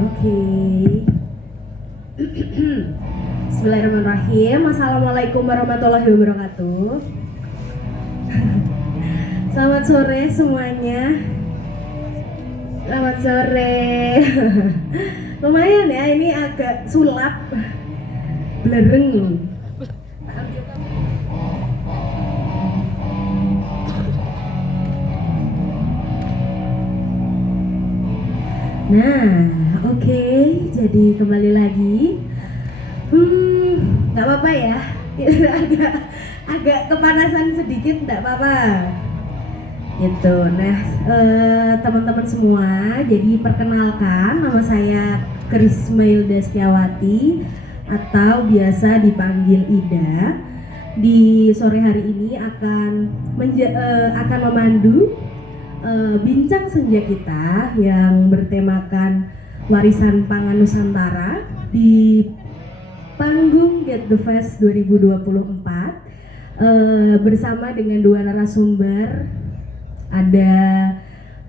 Oke. Bismillahirrahmanirrahim. Assalamualaikum warahmatullahi wabarakatuh. Selamat sore semuanya. Selamat sore. Lumayan ya, ini agak sulap, blereng. Nah, oke. Jadi kembali lagi. Nggak apa-apa ya. agak kepanasan sedikit, nggak apa-apa. Gitu. Nah, teman-teman semua, jadi perkenalkan, nama saya Krismailda Setiawati atau biasa dipanggil Ida. Di sore hari ini akan memandu bincang senja kita yang bertemakan warisan pangan Nusantara di panggung Get The Fest 2024 bersama dengan dua narasumber. Ada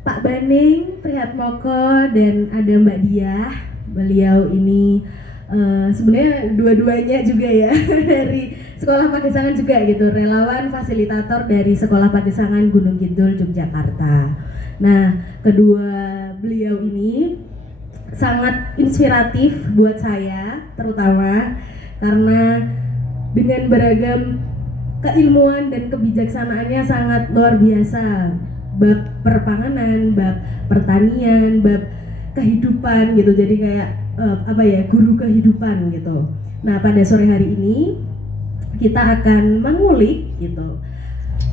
Pak Baning Prihatmoko dan ada Mbak Diah. Beliau ini sebenarnya dua-duanya juga ya dari Sekolah Pagesangan juga gitu, relawan fasilitator dari Sekolah Pagesangan Gunung Kidul Yogyakarta. Nah, kedua beliau ini sangat inspiratif buat saya, terutama karena dengan beragam keilmuan dan kebijaksanaannya sangat luar biasa. Bab perpanganan, bab pertanian, bab kehidupan gitu. Jadi kayak guru kehidupan gitu. Nah, pada sore hari ini kita akan mengulik gitu,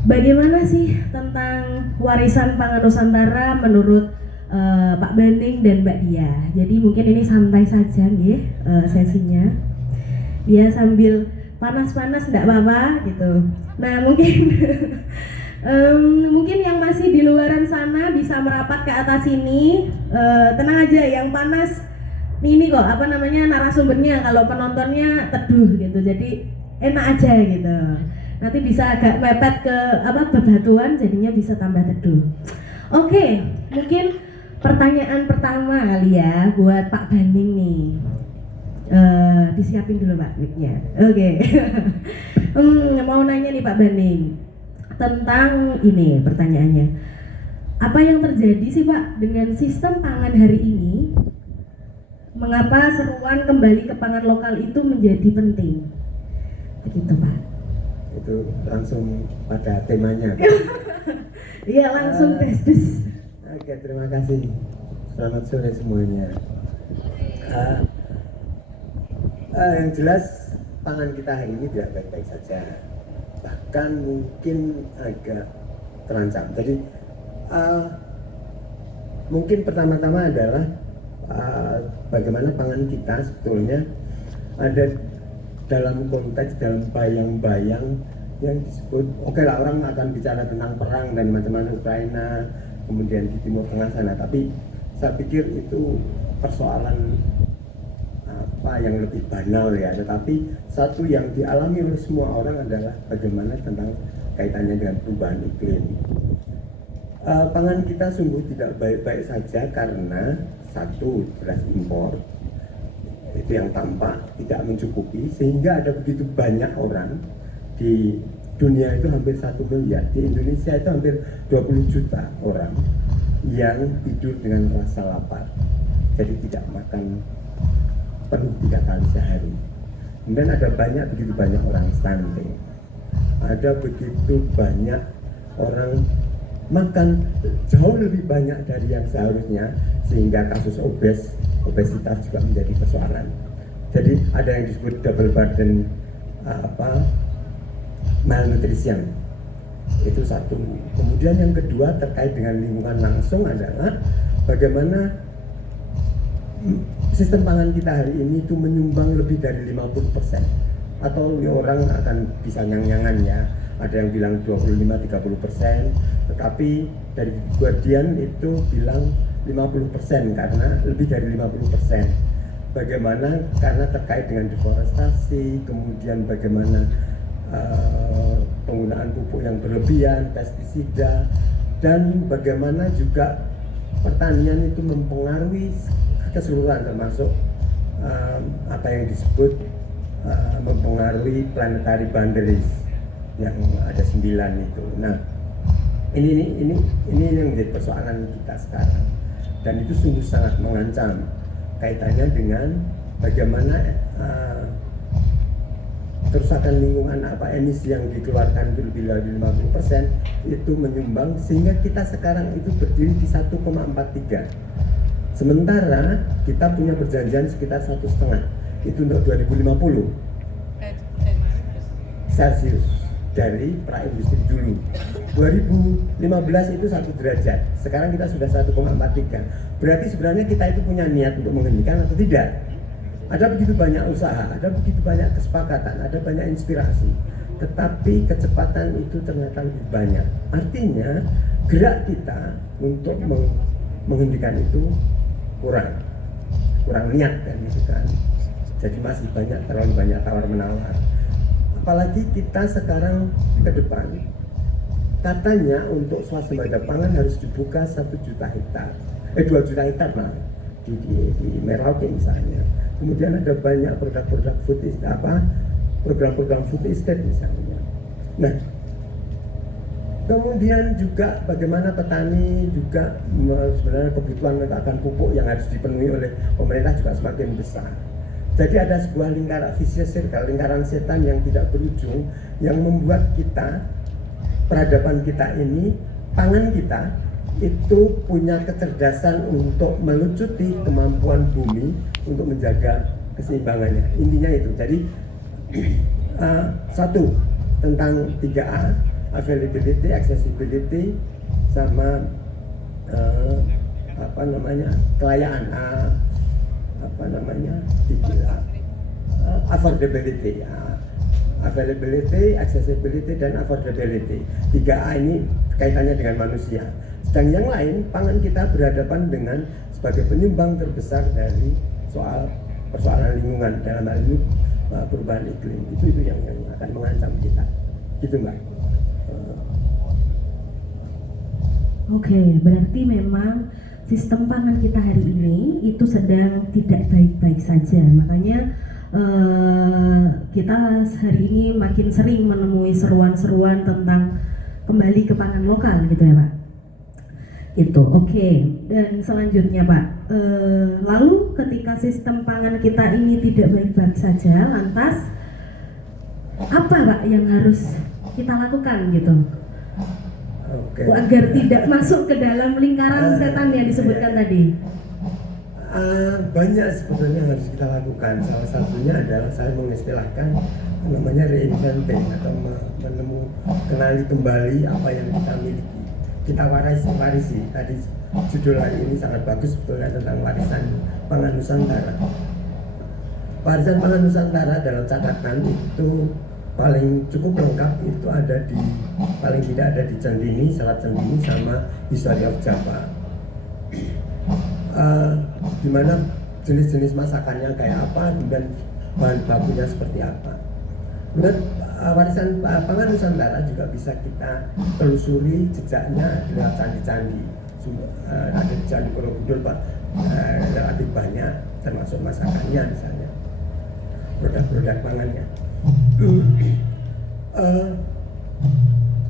bagaimana sih tentang warisan pangan Nusantara menurut Pak Baning dan Mbak Diah. Jadi mungkin ini santai saja nih sesinya. Dia sambil panas-panas enggak apa-apa gitu. Nah, mungkin mungkin yang masih di luaran sana bisa merapat ke atas sini. Tenang aja, yang panas ini kok narasumbernya, kalau penontonnya teduh gitu. Jadi enak aja gitu. Nanti bisa agak mepet ke bebatuan, jadinya bisa tambah teduh. Oke, mungkin pertanyaan pertama kali ya buat Pak Baning nih. Disiapin dulu Pak mic-nya. Oke. Mau nanya nih Pak Baning tentang ini pertanyaannya. Apa yang terjadi sih Pak dengan sistem pangan hari ini? Mengapa seruan kembali ke pangan lokal itu menjadi penting? Begitu Pak. Itu langsung pada temanya. Iya, langsung tes. Oke, terima kasih. Selamat sore semuanya. Yang jelas pangan kita hari ini tidak baik-baik saja, bahkan mungkin agak terancam. Jadi mungkin pertama-tama adalah bagaimana pangan kita sebetulnya ada dalam konteks, dalam bayang-bayang yang disebut, oke lah, orang akan bicara tentang perang dan macam-macam Ukraina, kemudian di Timur Tengah sana, tapi saya pikir itu persoalan apa yang lebih banal ya. Tetapi satu yang dialami oleh semua orang adalah bagaimana tentang kaitannya dengan perubahan iklim. Pangan kita sungguh tidak baik-baik saja karena satu, jelas impor itu yang tampak tidak mencukupi, sehingga ada begitu banyak orang di dunia, itu hampir 1 miliar, di Indonesia itu hampir 20 juta orang yang tidur dengan rasa lapar, jadi tidak makan penuh 3 kali sehari. Kemudian ada begitu banyak orang stunting, ada begitu banyak orang makan jauh lebih banyak dari yang seharusnya, sehingga kasus obesitas juga menjadi persoalan. Jadi ada yang disebut double burden malnutrition, itu satu. Kemudian yang kedua terkait dengan lingkungan langsung adalah bagaimana sistem pangan kita hari ini itu menyumbang lebih dari 50%, atau orang akan bisa nyang-nyangan ya, ada yang bilang 25-30%, tetapi dari Guardian itu bilang 50%, karena lebih dari 50%. Bagaimana? Karena terkait dengan deforestasi, kemudian bagaimana penggunaan pupuk yang berlebihan, pestisida, dan bagaimana juga pertanian itu mempengaruhi keseluruhan termasuk apa yang disebut mempengaruhi planetary boundaries yang ada 9 itu. Nah, ini yang menjadi persoalan kita sekarang, dan itu sungguh sangat mengancam kaitannya dengan bagaimana kerusakan lingkungan, emisi yang dikeluarkan lebih dari 50% itu menyumbang sehingga kita sekarang itu berdiri di 1,43. Sementara kita punya perjanjian sekitar 1,5 itu untuk 2050 Celsius dari praindustri dulu. 2015 itu 1 derajat, sekarang kita sudah 1,43. Berarti sebenarnya kita itu punya niat untuk menghentikan atau tidak? Ada begitu banyak usaha, ada begitu banyak kesepakatan, ada banyak inspirasi, tetapi kecepatan itu ternyata lebih banyak. Artinya gerak kita untuk menghentikan itu kurang niat kan gitu kan. Jadi masih terlalu banyak tawar menawar. Apalagi kita sekarang ke depan katanya untuk swasembada pangan harus dibuka 1 juta hektar, 2 juta hektar lah di Merauke misalnya. Kemudian ada banyak produk-produk food estate, program-program food estate misalnya. Nah, kemudian juga bagaimana petani juga sebenarnya kebutuhan akan pupuk yang harus dipenuhi oleh pemerintah juga semakin besar. Jadi ada sebuah lingkaran setan yang tidak berujung, yang membuat kita, peradaban kita ini, pangan kita itu punya kecerdasan untuk melucuti kemampuan bumi untuk menjaga keseimbangannya. Intinya itu. Jadi satu tentang 3A, availability, accessibility, sama kelayaan, affordability, availability, accessibility, dan affordability. 3A ini kaitannya dengan manusia. Sedang yang lain, pangan kita berhadapan dengan sebagai penyumbang terbesar dari persoalan lingkungan, dalam hal ini perubahan iklim. Itu yang akan mengancam kita. Gitu Mbak. Oke, berarti memang sistem pangan kita hari ini itu sedang tidak baik-baik saja. Makanya kita hari ini makin sering menemui seruan-seruan tentang kembali ke pangan lokal gitu ya Pak. Itu oke. Dan selanjutnya Pak, lalu ketika sistem pangan kita ini tidak baik-baik saja, lantas apa Pak yang harus kita lakukan gitu? Agar tidak masuk ke dalam lingkaran setan yang disebutkan tadi. Banyak sebetulnya harus kita lakukan. Salah satunya adalah saya mengistilahkan namanya reinventing atau kenali kembali apa yang kita miliki. Kita warisi. Tadi judul hari ini sangat bagus sebetulnya tentang warisan pangan Nusantara. Warisan pangan Nusantara dalam catatan itu paling cukup lengkap itu ada di, paling tidak ada di Candini, Selat Candini sama History of Java. Di mana jenis-jenis masakannya kayak apa dan bahan bakunya seperti apa. Kemudian warisan pangan Nusantara juga bisa kita telusuri jejaknya lewat candi-candi. Ada di Candi Borobudur relatif banyak, termasuk masakannya misalnya, produk-produk pangannya.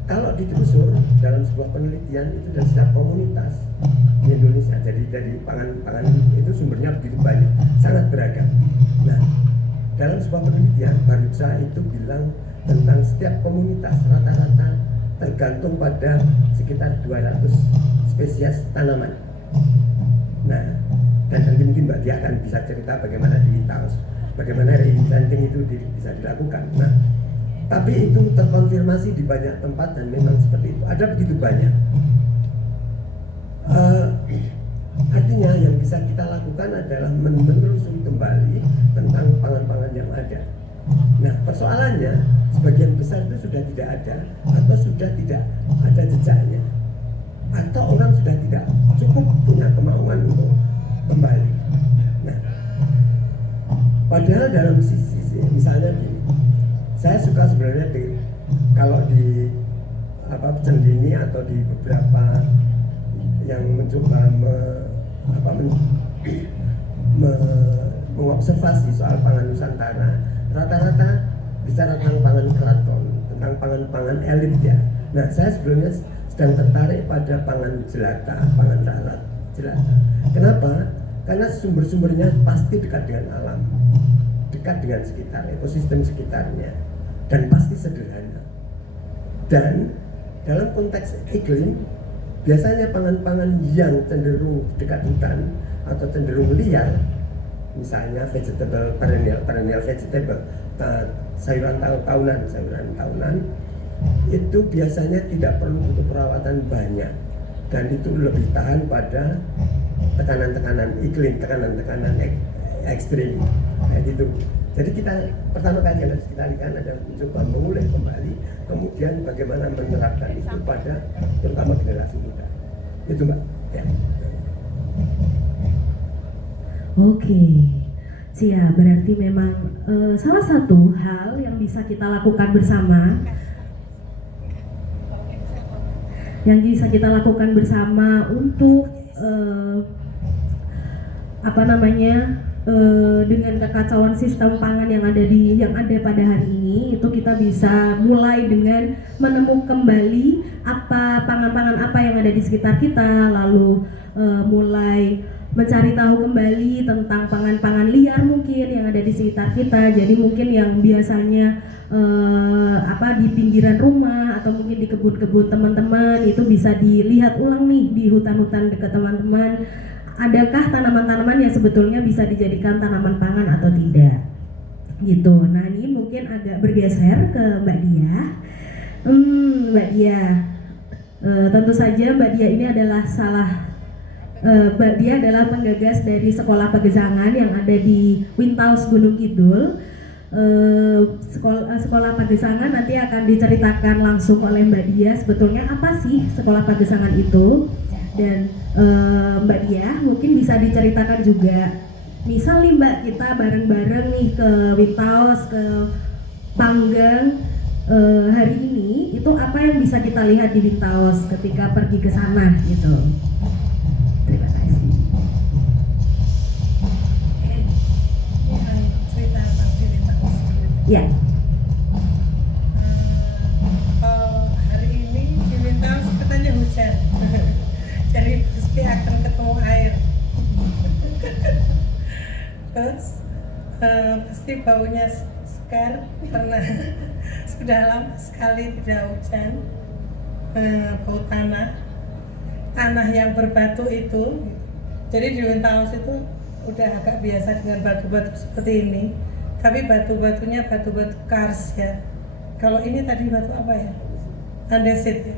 Kalau ditelusur dalam sebuah penelitian itu dari setiap komunitas di Indonesia, jadi dari pangan itu sumbernya begitu banyak, sangat beragam. Nah, dalam sebuah penelitian Baruca itu bilang tentang setiap komunitas rata-rata tergantung pada sekitar 200 spesies tanaman. Nah, dan nanti mungkin Mbak Dia akan bisa cerita bagaimana di Taos, bagaimana reinventing itu bisa dilakukan. Nah, tapi itu terkonfirmasi di banyak tempat dan memang seperti itu. Ada begitu banyak. Artinya yang bisa kita lakukan adalah menelusuri kembali tentang pangan-pangan yang ada. Nah, persoalannya sebagian besar itu sudah tidak ada atau sudah tidak ada jejaknya, atau orang sudah tidak cukup punya kemauan untuk kembali. Nah, padahal dalam sisi misalnya gini, saya suka sebenarnya kalau di Cendini atau di beberapa yang mencoba observasi soal pangan Nusantara, rata-rata bicara tentang pangan keraton, tentang pangan-pangan elit ya. Nah, saya sebelumnya sedang tertarik pada pangan jelata, pangan darat jelata. Kenapa? Karena sumber-sumbernya pasti dekat dengan alam, dekat dengan sekitar, ekosistem sekitarnya, dan pasti sederhana. Dan dalam konteks iklim, biasanya pangan-pangan yang cenderung dekat hutan atau cenderung liar, misalnya vegetable perennial vegetable, sayuran tahunan, itu biasanya tidak perlu butuh perawatan banyak dan itu lebih tahan pada tekanan-tekanan iklim, tekanan-tekanan ekstrim kayak gitu. Jadi kita pertama kali yang harus kita lakukan adalah mencoba memulai kembali, kemudian bagaimana menerapkan itu pada terutama generasi muda. Itu Mbak. Ya. Oke, siap. Berarti memang salah satu hal yang bisa kita lakukan bersama, untuk dengan kekacauan sistem pangan yang ada pada hari ini, itu kita bisa mulai dengan menemukan kembali apa pangan-pangan apa yang ada di sekitar kita, lalu mulai mencari tahu kembali tentang pangan-pangan liar mungkin yang ada di sekitar kita. Jadi mungkin yang biasanya di pinggiran rumah atau mungkin di kebun-kebun teman-teman itu bisa dilihat ulang nih di hutan-hutan dekat teman-teman. Adakah tanaman-tanaman yang sebetulnya bisa dijadikan tanaman pangan atau tidak? Gitu. Nah, ini mungkin agak bergeser ke Mbak Diah. Mbak Diah, tentu saja Mbak Diah ini adalah Mbak Diah adalah penggagas dari Sekolah Pagesangan yang ada di Wintaus Gunung Kidul. Sekolah Pagesangan nanti akan diceritakan langsung oleh Mbak Diah sebetulnya apa sih Sekolah Pagesangan itu. Dan Mbak Diah mungkin bisa diceritakan juga, misal nih Mbak, kita bareng-bareng nih ke Wintaus, ke Panggang hari ini, itu apa yang bisa kita lihat di Wintaus ketika pergi ke sana gitu. Terima kasih. Cerita tentang diri Ya. hari ini di Wintaus katanya hujan. Jadi pasti akan ketemu air. Terus pasti baunya segar karena sudah lama sekali tidak hujan. Bau tanah yang berbatu itu. Jadi di Wintaus itu udah agak biasa dengan batu-batu seperti ini. Tapi batu-batunya batu-batu kars ya. Kalau ini tadi batu apa ya? Andesit ya.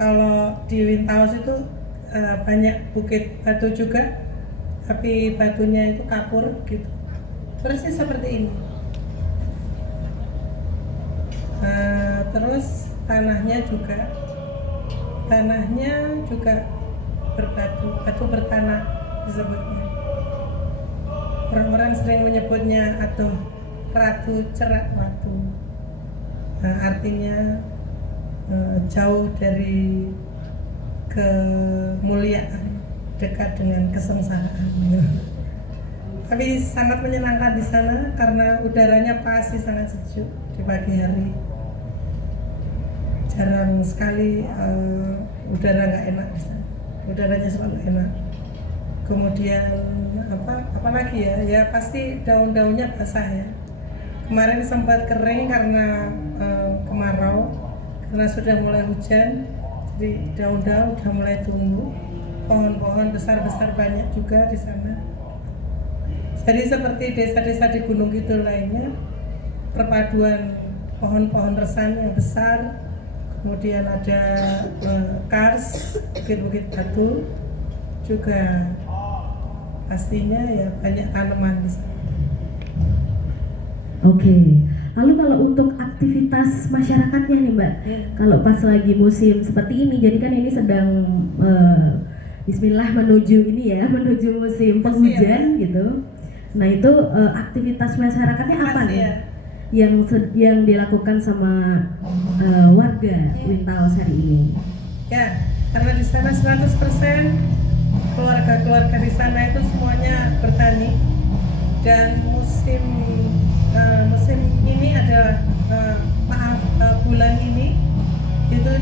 Kalau di Wintaus itu banyak bukit batu juga, tapi batunya itu kapur gitu. Persis seperti ini. Terus tanahnya juga berbatu, batu bertanah disebutnya. Orang-orang sering menyebutnya atau ratu cerak batu. Artinya jauh dari kemuliaan, dekat dengan kesengsaraan. Tapi sangat menyenangkan di sana karena udaranya pasti sangat sejuk di pagi hari. Jarang sekali udara nggak enak di sana. Udaranya selalu enak. Kemudian apa lagi ya? Ya pasti daun-daunnya basah ya. Kemarin sempat kering karena kemarau, karena sudah mulai hujan, jadi daun-daun sudah mulai tumbuh. Pohon-pohon besar-besar banyak juga di sana. Jadi seperti desa-desa di Gunung Kidul lainnya, perpaduan pohon-pohon resan yang besar, kemudian ada kars, bukit-bukit batu, juga pastinya ya banyak tanaman di sana. Oke. Lalu kalau untuk aktivitas masyarakatnya nih Mbak, kalau pas lagi musim seperti ini, jadi kan ini sedang Bismillah menuju musim penghujan gitu. Nah itu aktivitas masyarakatnya apa nih? Yang dilakukan sama warga Wintaus hari ini? Ya, karena di sana 100% keluarga-keluarga di sana itu semuanya bertani. dan musim ini adalah bulan ini itu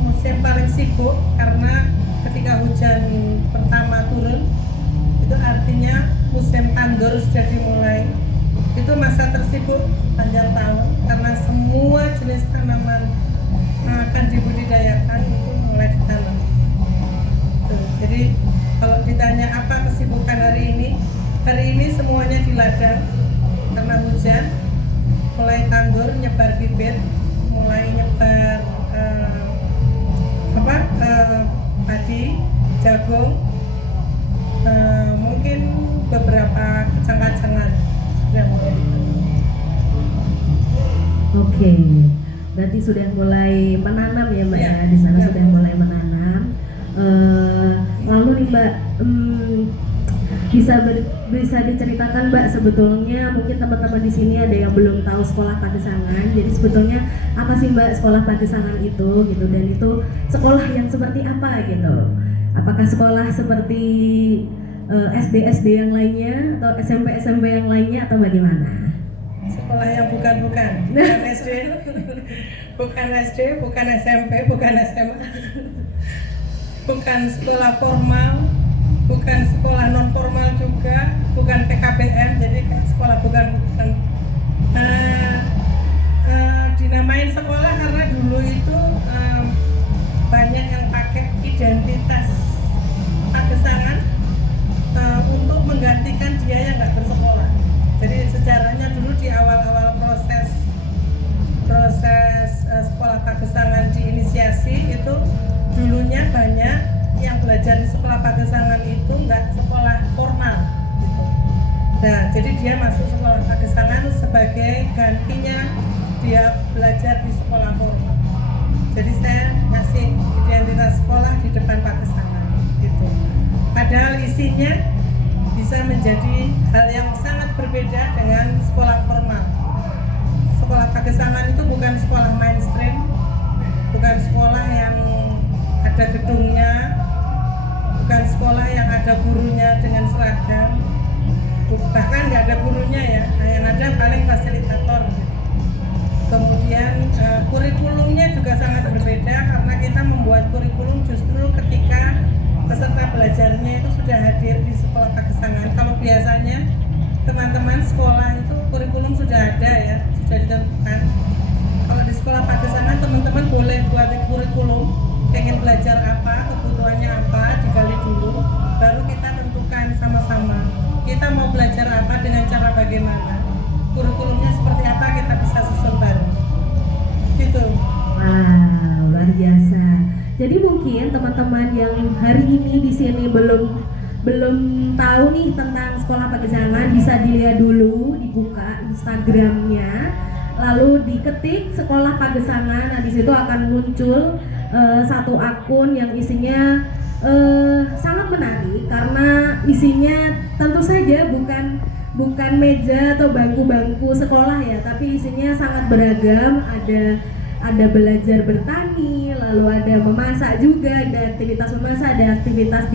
musim paling sibuk karena ketika hujan pertama turun itu artinya musim tandur sudah dimulai. Itu masa tersibuk panjang tahun karena semua jenis tanaman yang akan dibudidayakan itu mulai ditanam. Tuh, jadi kalau ditanya apa kesibukan hari ini semuanya di ladang karena hujan, mulai tandur, nyebar bibit, mulai nyebar padi, jagung, mungkin beberapa kacang-kacangan sudah mulai ditanam. Oke, berarti sudah mulai menanam ya Mbak Ya, ya, di sana ya. sudah mulai menanam. Lalu nih Mbak, bisa diceritakan Mbak, sebetulnya mungkin teman-teman di sini ada yang belum tahu sekolah Pagesangan. Jadi sebetulnya apa sih Mbak sekolah Pagesangan itu gitu, dan itu sekolah yang seperti apa gitu? Apakah sekolah seperti SD yang lainnya atau SMP yang lainnya atau bagaimana? Sekolah yang bukan SD, bukan SMP, bukan SMA, bukan sekolah formal, bukan sekolah non formal juga, bukan PKBM, jadi sekolah bukan. Dinamain sekolah karena dulu itu banyak yang pakai identitas Pagesangan untuk menggantikan dia yang nggak bersekolah. Jadi sejarahnya dulu di awal-awal proses sekolah Pagesangan diinisiasi itu dulunya banyak yang belajar di sekolah Pagesangan itu nggak sekolah formal gitu. Nah, jadi dia masuk sekolah Pagesangan sebagai gantinya dia belajar di sekolah formal. Jadi saya ngasih identitas sekolah di depan Pagesangan gitu. Padahal isinya bisa menjadi hal yang sangat berbeda dengan sekolah formal. Sekolah Pagesangan itu bukan sekolah mainstream, bukan sekolah yang ada gedungnya, bukan sekolah yang ada gurunya dengan seragam, bahkan nggak ada gurunya ya, yang ada paling fasilitator. Kemudian kurikulumnya juga sangat berbeda karena kita membuat kurikulum justru ketika peserta belajarnya itu sudah hadir di sekolah Pagesangan. Kalau biasanya teman-teman sekolah itu kurikulum sudah ada ya, sudah ditentukan. Kalau di sekolah Pagesangan teman-teman boleh buat kurikulum, pengen belajar apa, kebutuhannya apa, digali dulu, baru kita tentukan sama-sama. Kita mau belajar apa dengan cara bagaimana, kurikulumnya seperti apa, kita bisa susun bareng. Gitu. Wow, luar biasa. Jadi mungkin teman-teman yang hari ini di sini belum tahu nih tentang sekolah Pagesangan, bisa dilihat dulu, dibuka Instagramnya, lalu diketik sekolah Pagesangan. Nah di situ akan muncul satu akun yang isinya sangat menarik karena isinya tentu saja bukan meja atau bangku-bangku sekolah ya, tapi isinya sangat beragam. Ada belajar bertani, lalu ada memasak juga, ada aktivitas memasak, ada aktivitas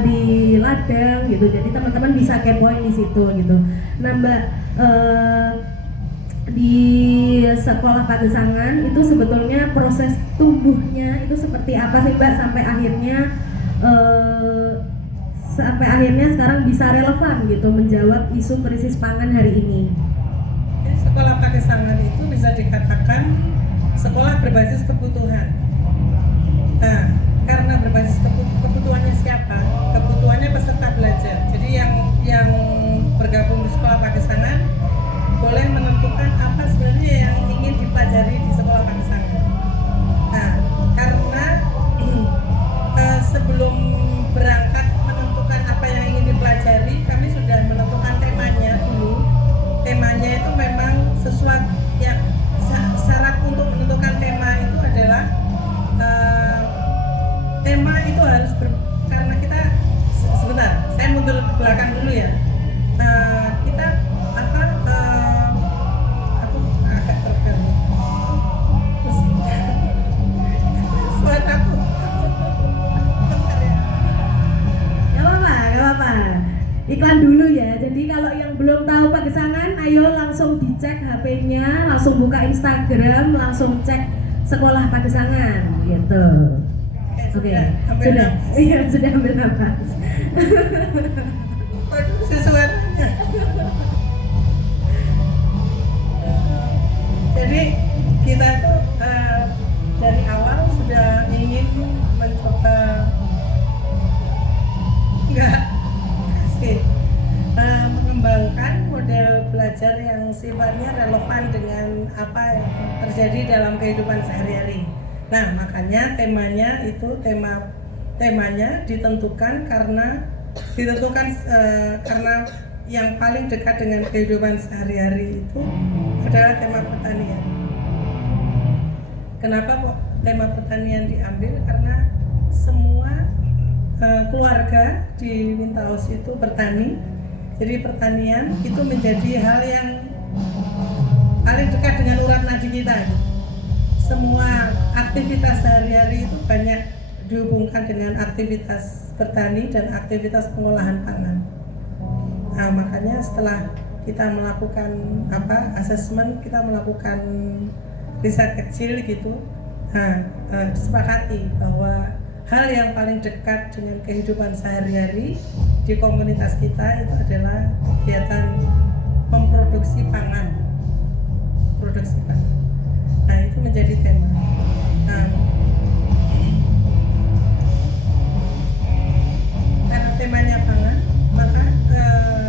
di ladang gitu. Jadi teman-teman bisa kepoin di situ gitu. Nah Mbak, di sekolah Pagesangan itu sebetulnya proses tumbuhnya itu seperti apa sih Mbak sampai akhirnya sekarang bisa relevan gitu menjawab isu krisis pangan hari ini? Sekolah Pagesangan itu bisa dikatakan sekolah berbasis kebutuhan. Nah, karena berbasis kebutuhannya siapa? Kebutuhannya peserta belajar. Jadi yang bergabung di sekolah Pagesangan boleh menentukan apa sebenarnya yang ingin dipelajari di sekolah Pagesangan. Nah, karena sebelum berangkat menentukan apa yang ingin dipelajari, kami sudah menentukan temanya dulu. Temanya itu memang sesuatu yang syarat untuk menentukan tema itu adalah tema itu harus karena kita sebentar, saya mundur ke belakang dulu iklan dulu ya. Jadi kalau yang belum tahu Pagesangan, ayo langsung dicek HP-nya, langsung buka Instagram, langsung cek sekolah Pagesangan gitu. Oke, sudah, iya sudah ambil nafas. Sesuatunya. Jadi kita tuh dari awal sudah ingin mencoba mengembangkan model belajar yang sifatnya relevan dengan apa yang terjadi dalam kehidupan sehari-hari. Nah, makanya temanya ditentukan karena yang paling dekat dengan kehidupan sehari-hari itu adalah tema pertanian. Kenapa kok tema pertanian diambil? Karena semua keluarga di Wintaus itu bertani. Jadi pertanian itu menjadi hal yang paling dekat dengan urat nadi kita. Semua aktivitas sehari-hari itu banyak dihubungkan dengan aktivitas bertani dan aktivitas pengolahan pangan. Nah, makanya setelah kita melakukan asesmen, kita melakukan riset kecil gitu, disepakati bahwa hal yang paling dekat dengan kehidupan sehari-hari di komunitas kita itu adalah kegiatan memproduksi pangan, produksi pangan. Nah, itu menjadi tema. Nah, karena temanya pangan, maka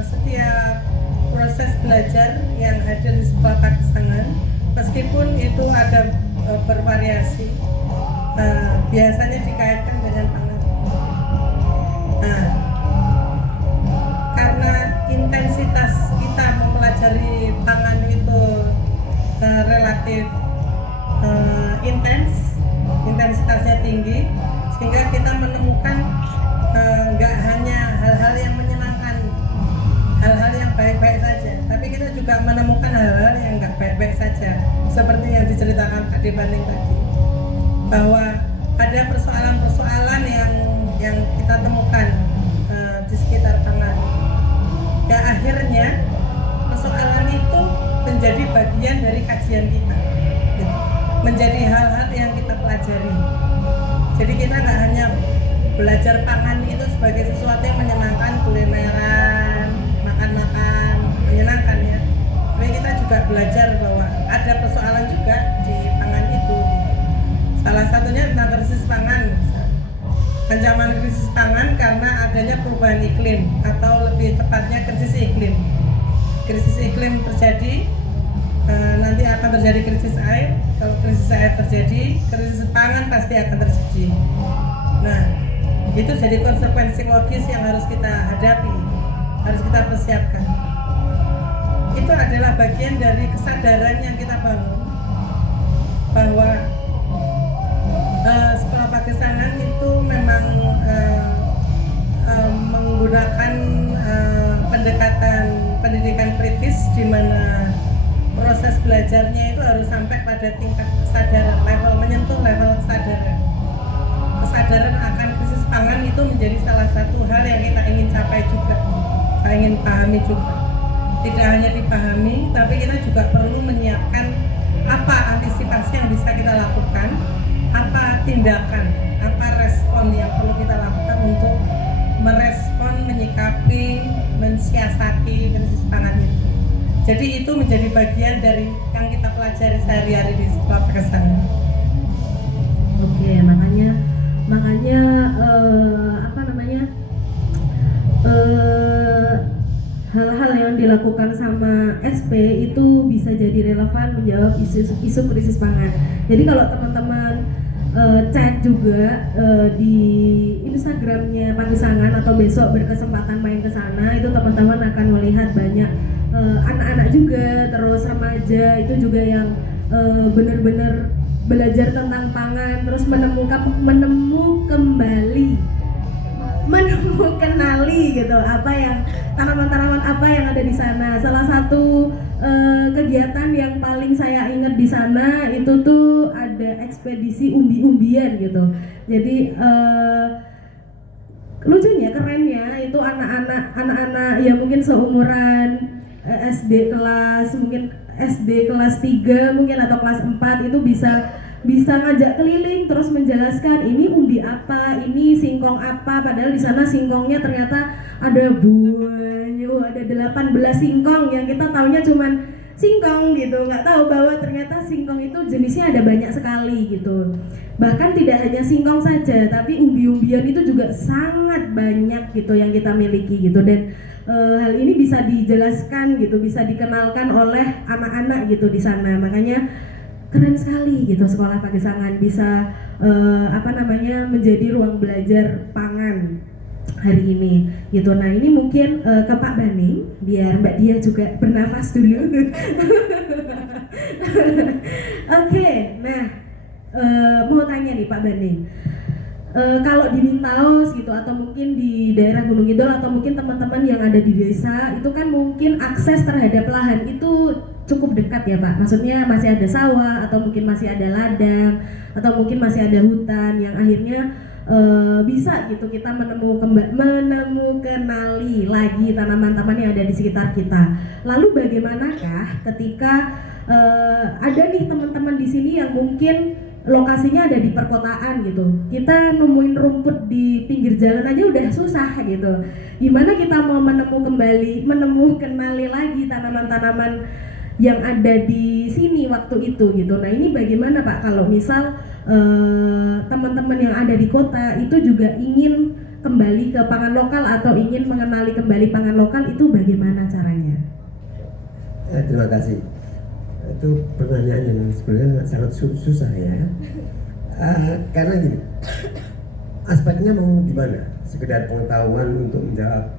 setiap proses belajar yang hadir di sekolah Pagesangan, meskipun itu ada bervariasi, biasanya dikaitkan dengan pangan. Nah, karena intensitas kita mempelajari pangan itu relatif intensitasnya tinggi, sehingga kita menemukan nggak hanya hal-hal yang menyenangkan, hal-hal yang baik-baik saja, tapi kita juga menemukan hal-hal yang nggak baik-baik saja, seperti yang diceritakan Pak Debaning tadi, bahwa ada persoalan-persoalan yang kita temukan di sekitar pangan. Ya, akhirnya persoalan itu menjadi bagian dari kajian kita, gitu. Menjadi hal-hal yang kita pelajari. Jadi kita nggak hanya belajar pangan itu sebagai sesuatu yang menyenangkan, kulineran, makan-makan, menyenangkan ya. Tapi kita juga belajar bahwa ada persoalan juga di pangan itu. Salah satunya tentang krisis pangan. Ancaman krisis pangan karena adanya perubahan iklim, atau lebih tepatnya krisis iklim. Krisis iklim terjadi, nanti akan terjadi krisis air. Kalau krisis air terjadi, krisis pangan pasti akan terjadi. Nah, itu jadi konsekuensi logis yang harus kita hadapi, harus kita persiapkan. Itu adalah bagian dari kesadaran yang kita bangun bahwa sekolah Pagesangan itu memang menggunakan pendekatan pendidikan kritis, di mana proses belajarnya itu harus sampai pada tingkat kesadaran, menyentuh level kesadaran. Kesadaran akan krisis pangan itu menjadi salah satu hal yang kita ingin capai juga, kita ingin pahami juga. Tidak hanya dipahami, tapi kita juga perlu menyiapkan apa antisipasi yang bisa kita lakukan, apa tindakan, apa respon yang perlu kita lakukan untuk merespon, menyikapi, mensiasati krisis pangan itu. Jadi itu menjadi bagian dari yang kita pelajari sehari-hari di sekolah Pagesangan. Oke, makanya hal-hal yang dilakukan sama SP itu bisa jadi relevan menjawab isu krisis pangan. Jadi kalau teman-teman cek juga di Instagramnya Pagesangan atau besok berkesempatan main ke sana, itu teman-teman akan melihat banyak anak-anak juga, terus remaja itu juga yang benar-benar belajar tentang pangan, terus mengenali gitu apa yang tanaman-tanaman apa yang ada di sana. Salah satu kegiatan yang paling saya ingat di sana itu tuh ada ekspedisi umbi-umbian gitu. Jadi lucunya, kerennya itu anak-anak ya mungkin seumuran SD kelas mungkin SD kelas 3 mungkin atau kelas 4 itu bisa ngajak keliling terus menjelaskan ini umbi apa, ini singkong apa, padahal di sana singkongnya ternyata ada banyak, ada 18 singkong yang kita taunya cuman singkong gitu, nggak tahu bahwa ternyata singkong itu jenisnya ada banyak sekali gitu. Bahkan tidak hanya singkong saja, tapi umbi-umbian itu juga sangat banyak gitu yang kita miliki gitu. Dan hal ini bisa dijelaskan gitu, bisa dikenalkan oleh anak-anak gitu di sana. Makanya keren sekali gitu sekolah Pagesangan bisa menjadi ruang belajar pangan hari ini gitu. Nah ini mungkin ke Pak Baning biar Mbak Dia juga bernafas dulu. Oke, nah mau tanya nih Pak Baning, kalau di Wintaus gitu atau mungkin di daerah Gunung Kidul atau mungkin teman-teman yang ada di desa itu kan mungkin akses terhadap lahan itu cukup dekat ya Pak, maksudnya masih ada sawah atau mungkin masih ada ladang atau mungkin masih ada hutan yang akhirnya bisa gitu kita menemukenali lagi tanaman-tanaman yang ada di sekitar kita. Lalu bagaimanakah ketika ada nih teman-teman di sini yang mungkin lokasinya ada di perkotaan gitu, kita nemuin rumput di pinggir jalan aja udah susah gitu. Gimana kita mau menemukenali lagi tanaman-tanaman yang ada di sini waktu itu gitu. Nah ini bagaimana Pak kalau misal teman-teman yang ada di kota itu juga ingin kembali ke pangan lokal atau ingin mengenali kembali pangan lokal, itu bagaimana caranya? Terima kasih. Itu pertanyaan yang sebenarnya sangat susah ya. Karena gini, aspeknya mau di mana? Sekedar pengetahuan untuk menjawab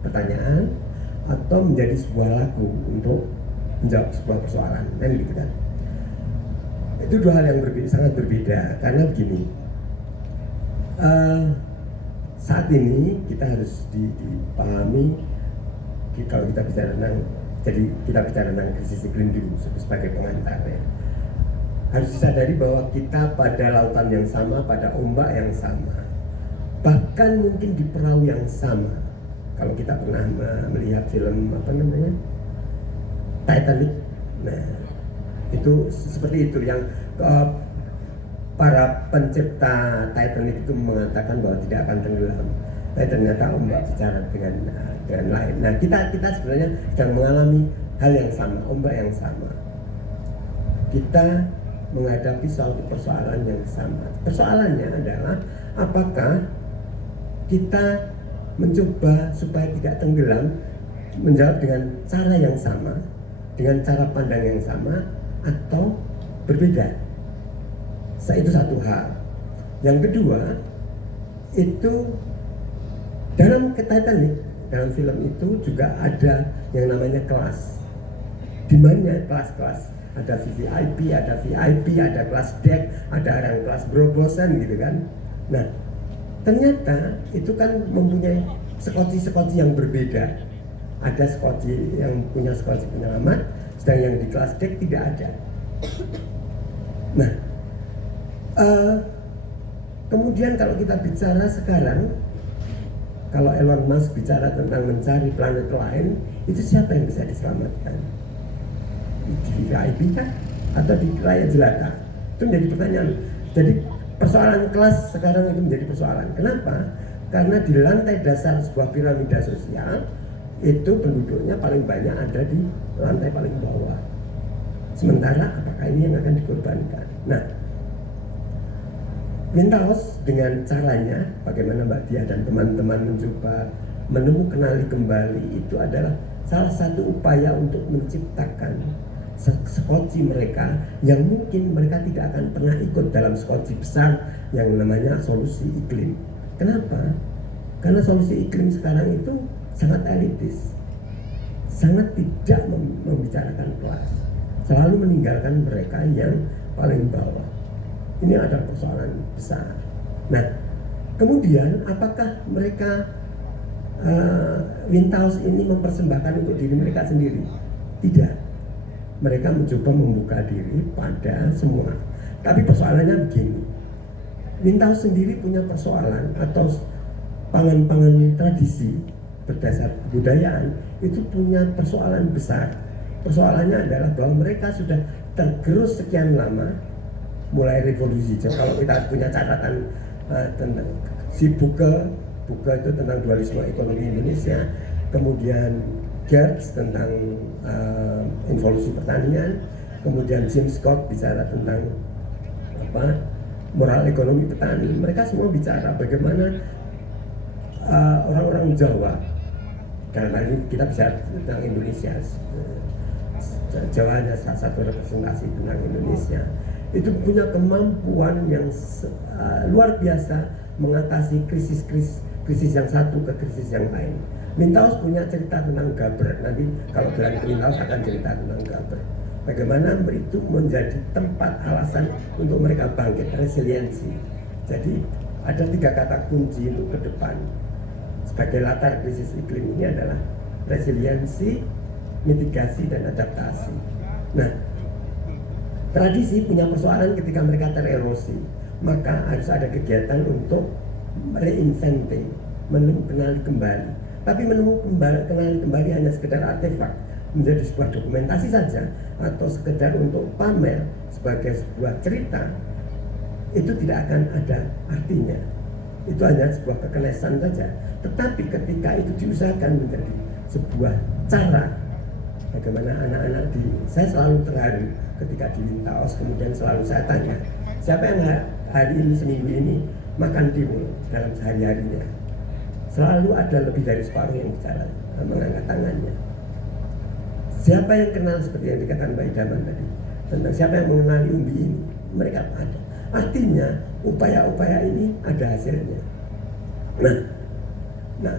pertanyaan atau menjadi sebuah lagu untuk menjawab sebuah persoalan, kan gitu kan? Itu dua hal yang sangat berbeda. Karena begini, saat ini kita harus dipahami kalau kita bicara tentang krisis iklim dulu sebagai pengantarnya. Harus disadari bahwa kita pada lautan yang sama, pada ombak yang sama, bahkan mungkin di perahu yang sama. Kalau kita pernah melihat film Titanic, nah itu seperti itu yang para pencipta Titanic itu mengatakan bahwa tidak akan tenggelam. Tapi ternyata ombak bicara dengan lain. Nah kita sebenarnya sedang mengalami hal yang sama, ombak yang sama. Kita menghadapi suatu persoalan yang sama. Persoalannya adalah apakah kita mencoba supaya tidak tenggelam, menjawab dengan cara yang sama, dengan cara pandang yang sama, atau berbeda. Itu satu hal. Yang kedua, itu dalam Titanic, dalam film itu juga ada yang namanya kelas. Di mana kelas-kelas, ada VIP, ada kelas deck, ada orang kelas berobosan gitu kan. Nah, ternyata itu kan mempunyai skoci yang berbeda. Ada skoci yang punya skoci penyelamat, sedang yang di kelas deck tidak ada. Nah, kemudian kalau kita bicara sekarang, kalau Elon Musk bicara tentang mencari planet lain, itu siapa yang bisa diselamatkan? Di VIP kan? Atau di rakyat jelata? Itu menjadi pertanyaan. Jadi persoalan kelas sekarang itu menjadi persoalan. Kenapa? Karena di lantai dasar sebuah piramida sosial, itu penduduknya paling banyak ada di lantai paling bawah. Sementara apakah ini yang akan dikorbankan? Nah, Wintaus dengan caranya, bagaimana Mbak Dia dan teman-teman mencoba menemukanali kembali, itu adalah salah satu upaya untuk menciptakan skoci mereka yang mungkin mereka tidak akan pernah ikut dalam skoci besar yang namanya solusi iklim. Kenapa? Karena solusi iklim sekarang itu sangat elitis, sangat tidak membicarakan kelas, selalu meninggalkan mereka yang paling bawah. Ini adalah persoalan besar. Nah, kemudian apakah mereka Wintaus ini mempersembahkan untuk diri mereka sendiri? Tidak. Mereka mencoba membuka diri pada semua. Tapi persoalannya begini, Wintaus sendiri punya persoalan atau pangan-pangan tradisi berdasar kebudayaan itu punya persoalan besar. Persoalannya adalah bahwa mereka sudah tergerus sekian lama mulai revolusi hijau. Kalau kita punya catatan tentang si Buke itu tentang dualisme ekonomi Indonesia, kemudian Geertz tentang involusi pertanian, kemudian Jim Scott bicara tentang moral ekonomi petani. Mereka semua bicara bagaimana orang-orang Jawa, dalam hal ini kita bisa tentang Indonesia, Jawa hanya salah satu representasi tentang Indonesia, itu punya kemampuan yang luar biasa mengatasi krisis yang satu ke krisis yang lain. Mintaus punya cerita tentang Gaber, nanti kalau dalam Mintaus akan cerita tentang Gaber, bagaimana itu menjadi tempat alasan untuk mereka bangkit, resiliensi. Jadi ada 3 kata kunci untuk ke depan sebagai latar krisis iklim ini adalah resiliensi, mitigasi, dan adaptasi. Nah, tradisi punya persoalan ketika mereka tererosi, maka harus ada kegiatan untuk reinventing, mengenali kembali. Tapi mengenali kembali hanya sekedar artefak, menjadi sebuah dokumentasi saja, atau sekedar untuk pamer sebagai sebuah cerita, itu tidak akan ada artinya. Itu hanya sebuah kekelesan saja. Tetapi ketika itu diusahakan menjadi sebuah cara, bagaimana anak-anak saya selalu terharu ketika di Mintaos, kemudian selalu saya tanya, siapa yang hari ini, seminggu ini makan tiwul dalam sehari-harinya? Selalu ada lebih dari separuh yang bicara, mengangkat tangannya. Siapa yang kenal seperti yang dikatakan Mbak Idaman tadi, tentang siapa yang mengenali umbi ini? Mereka ada. Artinya upaya-upaya ini ada hasilnya. Nah,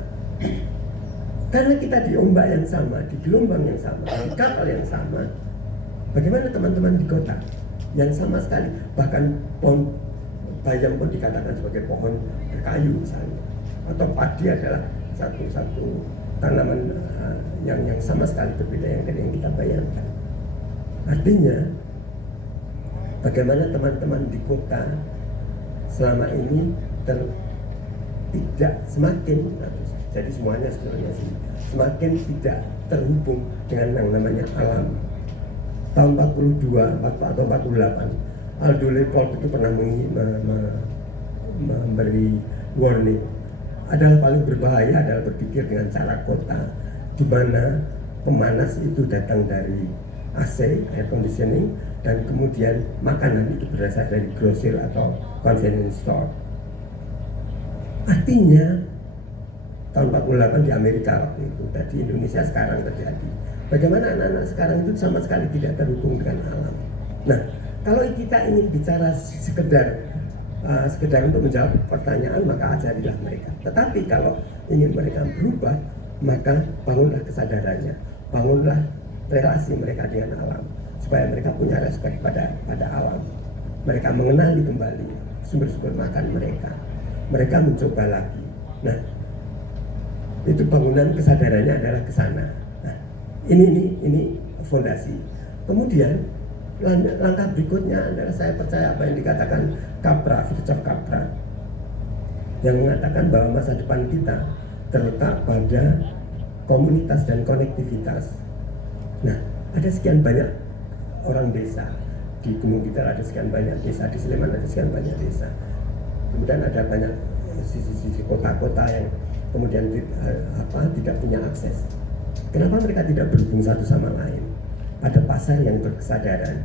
karena kita di ombak yang sama, di gelombang yang sama, di kapal yang sama, bagaimana teman-teman di kota yang sama sekali, bahkan pohon bayam pun dikatakan sebagai pohon berkayu misalnya, atau padi adalah satu tanaman yang sama sekali berbeda yang dari yang kita bayangkan. Artinya bagaimana teman-teman di kota selama ini tidak semakin, jadi semuanya sebenarnya semakin tidak terhubung dengan yang namanya alam. Tahun 42 atau 48, Aldo Leopold itu pernah memberi warning. Adalah paling berbahaya adalah berpikir dengan cara kota, di mana pemanas itu datang dari AC, air conditioning, dan kemudian makanan itu berasal dari grosir atau convenience store. Artinya tahun 48 di Amerika waktu itu, di Indonesia sekarang terjadi. Bagaimana anak-anak sekarang itu sama sekali tidak terhubung dengan alam. Nah, kalau kita ingin bicara sekedar untuk menjawab pertanyaan, maka ajarilah mereka. Tetapi kalau ingin mereka berubah, maka bangunlah kesadarannya, bangunlah relasi mereka dengan alam, supaya mereka punya respect pada alam. Mereka mengenali kembali sumber-sumber makan mereka. Mereka mencoba lagi. Nah, itu bangunan kesadarannya adalah ke sana. Nah, ini fondasi. Kemudian langkah berikutnya adalah saya percaya apa yang dikatakan Capra, filsuf Capra, yang mengatakan bahwa masa depan kita terletak pada komunitas dan konektivitas. Nah, ada sekian banyak orang desa di Gunung Kidul, ada sekian banyak desa di Sleman, ada sekian banyak desa. Kemudian ada banyak sisi-sisi kota-kota yang kemudian tidak punya akses. Kenapa mereka tidak berhubung satu sama lain? Ada pasar yang berkesadaran.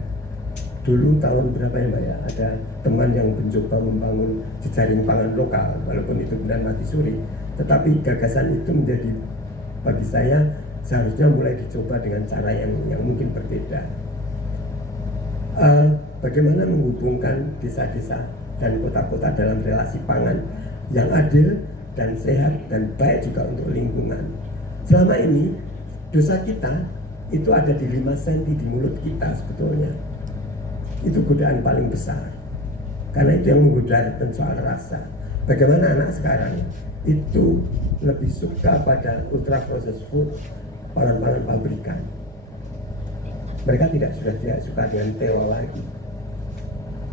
Dulu tahun berapa ya Mbak ya, ada teman yang mencoba membangun jejaring pangan lokal, walaupun itu benar mati suri, tetapi gagasan itu menjadi, bagi saya, seharusnya mulai dicoba dengan cara yang mungkin berbeda. Bagaimana menghubungkan desa-desa dan kota-kota dalam relasi pangan yang adil dan sehat dan baik juga untuk lingkungan. Selama ini dosa kita itu ada di 5 cm di mulut kita sebetulnya. Itu godaan paling besar, karena itu yang menggoda soal rasa. Bagaimana anak sekarang itu lebih suka pada ultra processed food, pangan-pangan pabrikan. Mereka sudah tidak suka dengan tewa lagi.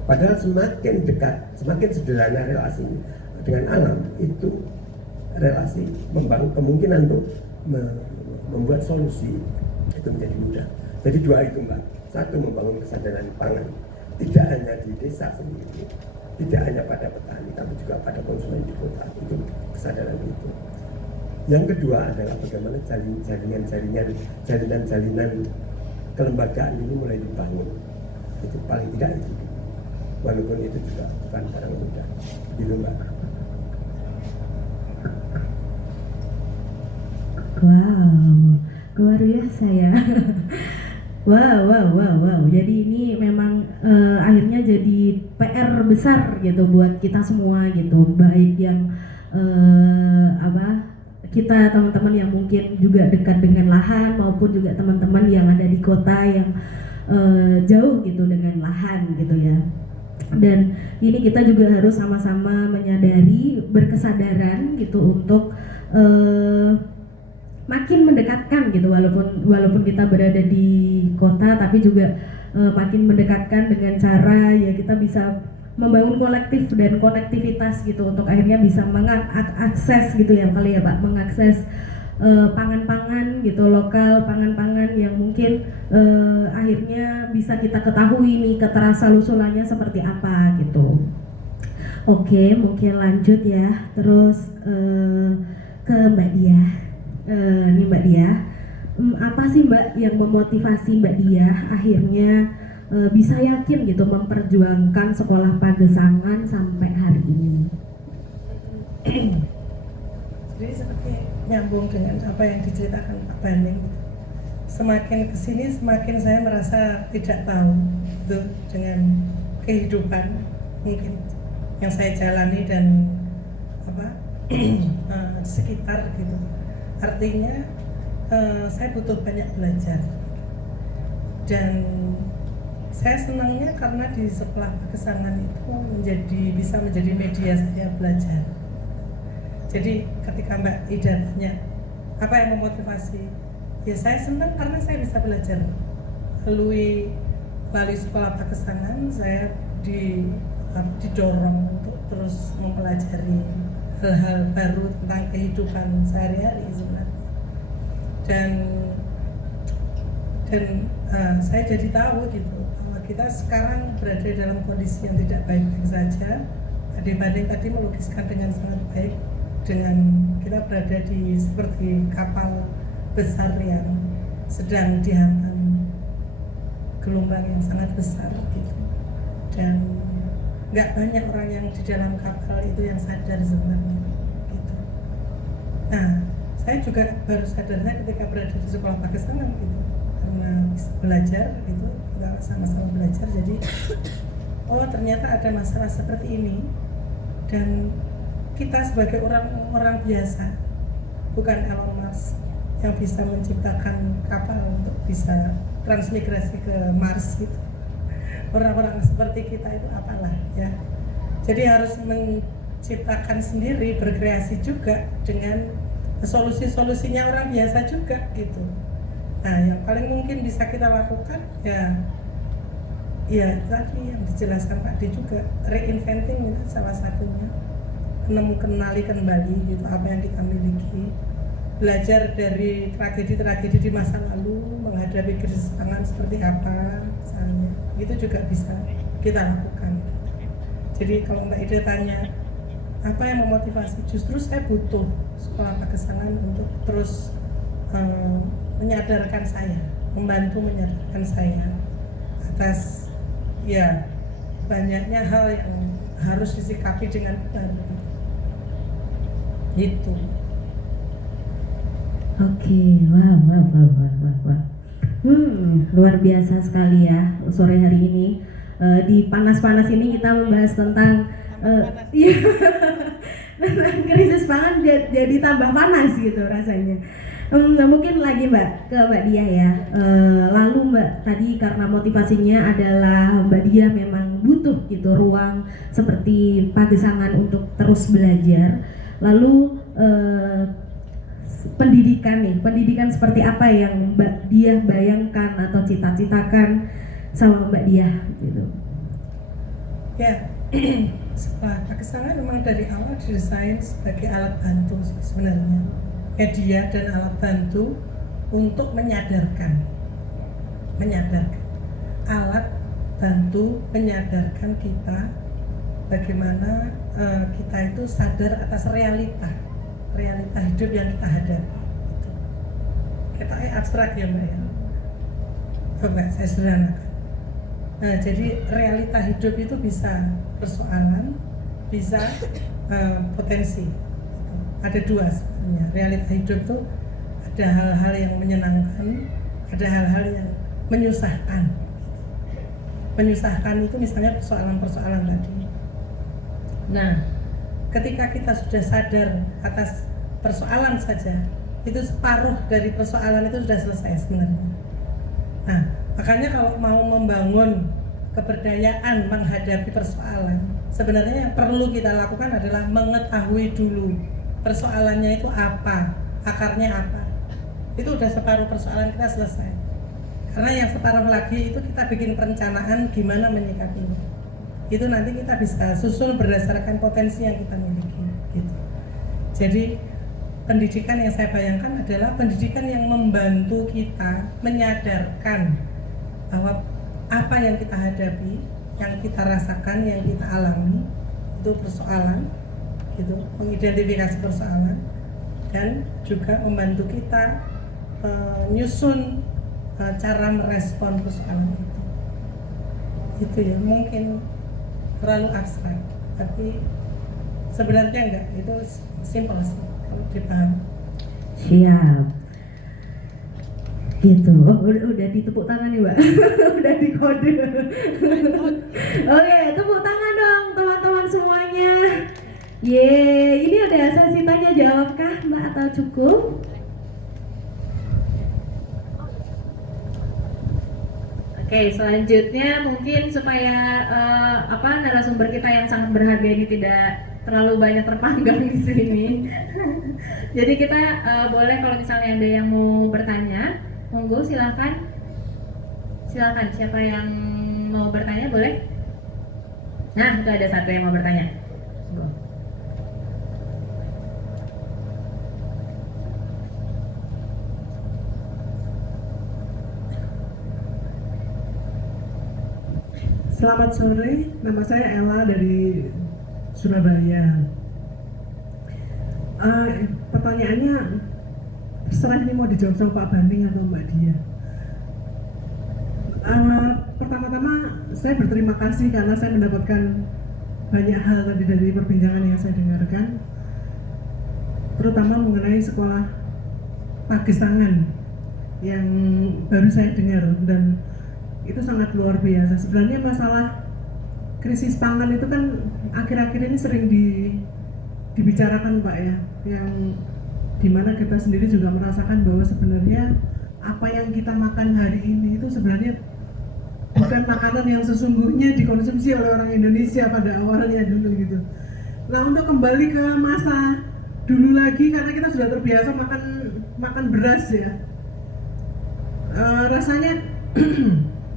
Padahal semakin dekat, semakin sederhana relasinya dengan alam, itu relasi, membangun kemungkinan untuk membuat solusi itu menjadi mudah. Jadi dua itu Mbak, satu membangun kesadaran pangan tidak hanya di desa sendiri, tidak hanya pada petani tapi juga pada konsumen di kota, itu kesadaran itu. Yang kedua adalah bagaimana jalinan kelembagaan ini mulai dibangun. Itu paling tidak itu, walaupun itu juga bukan barang mudah, gitu Mbak. Wow, luar biasa ya. Wow. Jadi ini memang akhirnya jadi PR besar gitu buat kita semua gitu. Baik yang kita teman-teman yang mungkin juga dekat dengan lahan maupun juga teman-teman yang ada di kota yang jauh gitu dengan lahan gitu ya. Dan ini kita juga harus sama-sama menyadari, berkesadaran gitu untuk makin mendekatkan gitu, walaupun kita berada di kota tapi juga makin mendekatkan dengan cara ya kita bisa membangun kolektif dan konektivitas gitu untuk akhirnya bisa mengakses gitu ya kali ya Pak, mengakses pangan-pangan gitu lokal, pangan-pangan yang mungkin akhirnya bisa kita ketahui nih keterasal-usulannya seperti apa gitu. Oke, mungkin lanjut ya, terus ke Mbak Diah. Nih Mbak Diah, apa sih Mbak yang memotivasi Mbak Diah akhirnya bisa yakin gitu memperjuangkan sekolah Pagesangan sampai hari ini? Jadi seperti nyambung dengan apa yang diceritakan Pak Baning. Semakin kesini semakin saya merasa tidak tahu gitu, dengan kehidupan mungkin yang saya jalani dan sekitar gitu. Artinya saya butuh banyak belajar dan saya senangnya karena di sekolah Pagesangan itu bisa menjadi media saya belajar. Jadi ketika Mbak Ida tanya apa yang memotivasi, ya saya senang karena saya bisa belajar melalui sekolah Pagesangan. Saya didorong untuk terus mempelajari hal-hal baru tentang kehidupan sehari-hari sebenarnya, dan saya jadi tahu gitu bahwa kita sekarang berada dalam kondisi yang tidak baik-baik saja. Dibanding tadi melukiskan dengan sangat baik, dengan kita berada di seperti kapal besar yang sedang dihantam gelombang yang sangat besar gitu, dan nggak banyak orang yang di dalam kapal itu yang sadar sebenarnya gitu. Nah, saya juga baru sadarnya ketika berada di sekolah Pagesangan gitu, karena bisa belajar gitu, kita sama-sama belajar. Jadi, oh ternyata ada masalah seperti ini, dan kita sebagai orang biasa, bukan Elon Musk yang bisa menciptakan kapal untuk bisa transmigrasi ke Mars gitu. Orang-orang seperti kita itu apalah ya. Jadi harus menciptakan sendiri, berkreasi juga dengan solusi-solusinya orang biasa juga gitu. Nah, yang paling mungkin bisa kita lakukan ya tadi yang dijelaskan Pak D juga, reinventing itu salah satunya. Kenali kembali gitu apa yang kita miliki, belajar dari tragedi-tragedi di masa lalu, menghadapi krisis pangan seperti apa misalnya, itu juga bisa kita lakukan. Jadi kalau Mbak Ida tanya apa yang memotivasi, justru saya butuh sekolah Pagesangan untuk terus menyadarkan saya, membantu menyadarkan saya atas ya banyaknya hal yang harus disikapi dengan benar gitu. Oke, wow. Luar biasa sekali ya sore hari ini. Di panas-panas ini kita membahas tentang tentang krisis pangan jadi tambah panas gitu rasanya. Mungkin lagi Mbak ke Mbak Diah ya. Lalu Mbak tadi karena motivasinya adalah Mbak Diah memang butuh gitu ruang seperti Pagesangan untuk terus belajar. Lalu pendidikan seperti apa yang Mbak Diah bayangkan atau cita-citakan sama Mbak Diah gitu? Ya, sekolah Pakistangan memang dari awal didesain sebagai alat bantu sih sebenarnya, media dan alat bantu untuk menyadarkan alat bantu menyadarkan kita bagaimana kita itu sadar atas realita hidup yang kita hadapi. Kita abstrak ya Mbak ya. Coba saya sederhanakan. Nah, jadi realita hidup itu bisa persoalan, bisa potensi. Ada dua sebenarnya. Realita hidup itu ada hal-hal yang menyenangkan, ada hal-hal yang menyusahkan. Menyusahkan itu misalnya persoalan-persoalan tadi. Nah, ketika kita sudah sadar atas persoalan saja, itu separuh dari persoalan itu sudah selesai sebenarnya. Nah, makanya kalau mau membangun keberdayaan menghadapi persoalan, sebenarnya yang perlu kita lakukan adalah mengetahui dulu persoalannya itu apa, akarnya apa. Itu udah separuh persoalan kita selesai. Karena yang separuh lagi itu kita bikin perencanaan gimana menyikapinya. Itu nanti kita bisa susul berdasarkan potensi yang kita miliki gitu. Jadi pendidikan yang saya bayangkan adalah pendidikan yang membantu kita menyadarkan bahwa apa yang kita hadapi, yang kita rasakan, yang kita alami itu persoalan gitu, mengidentifikasi persoalan dan juga membantu kita menyusun cara merespon persoalan itu ya. Mungkin terlalu abstrak, tapi sebenarnya enggak, itu simpel sih kalau dipahami. Siap. Gitu. Oh, udah ditepuk tangan nih, Mbak. Udah dikode. Oke, tepuk tangan dong teman-teman semuanya. Ini ada sesi tanya jawab kah, Mbak, atau cukup? Oke, selanjutnya mungkin supaya narasumber kita yang sangat berharga ini tidak terlalu banyak terpanggang di sini. Jadi kita boleh kalau misalnya ada yang mau bertanya, monggo silakan. Silakan, siapa yang mau bertanya boleh? Nah, itu ada satu yang mau bertanya. Monggo. Selamat sore, nama saya Ella dari Surabaya. Pertanyaannya terserah ini mau dijawab sama Pak Banting atau Mbak Dia. Pertama-tama saya berterima kasih karena saya mendapatkan banyak hal tadi dari perbincangan yang saya dengarkan, terutama mengenai sekolah Pagesangan yang baru saya dengar dan itu sangat luar biasa. Sebenarnya masalah krisis pangan itu kan akhir-akhir ini sering dibicarakan Pak ya, yang dimana kita sendiri juga merasakan bahwa sebenarnya apa yang kita makan hari ini itu sebenarnya bukan makanan yang sesungguhnya dikonsumsi oleh orang Indonesia pada awalnya dulu gitu. Nah, untuk kembali ke masa dulu lagi, karena kita sudah terbiasa makan beras ya, rasanya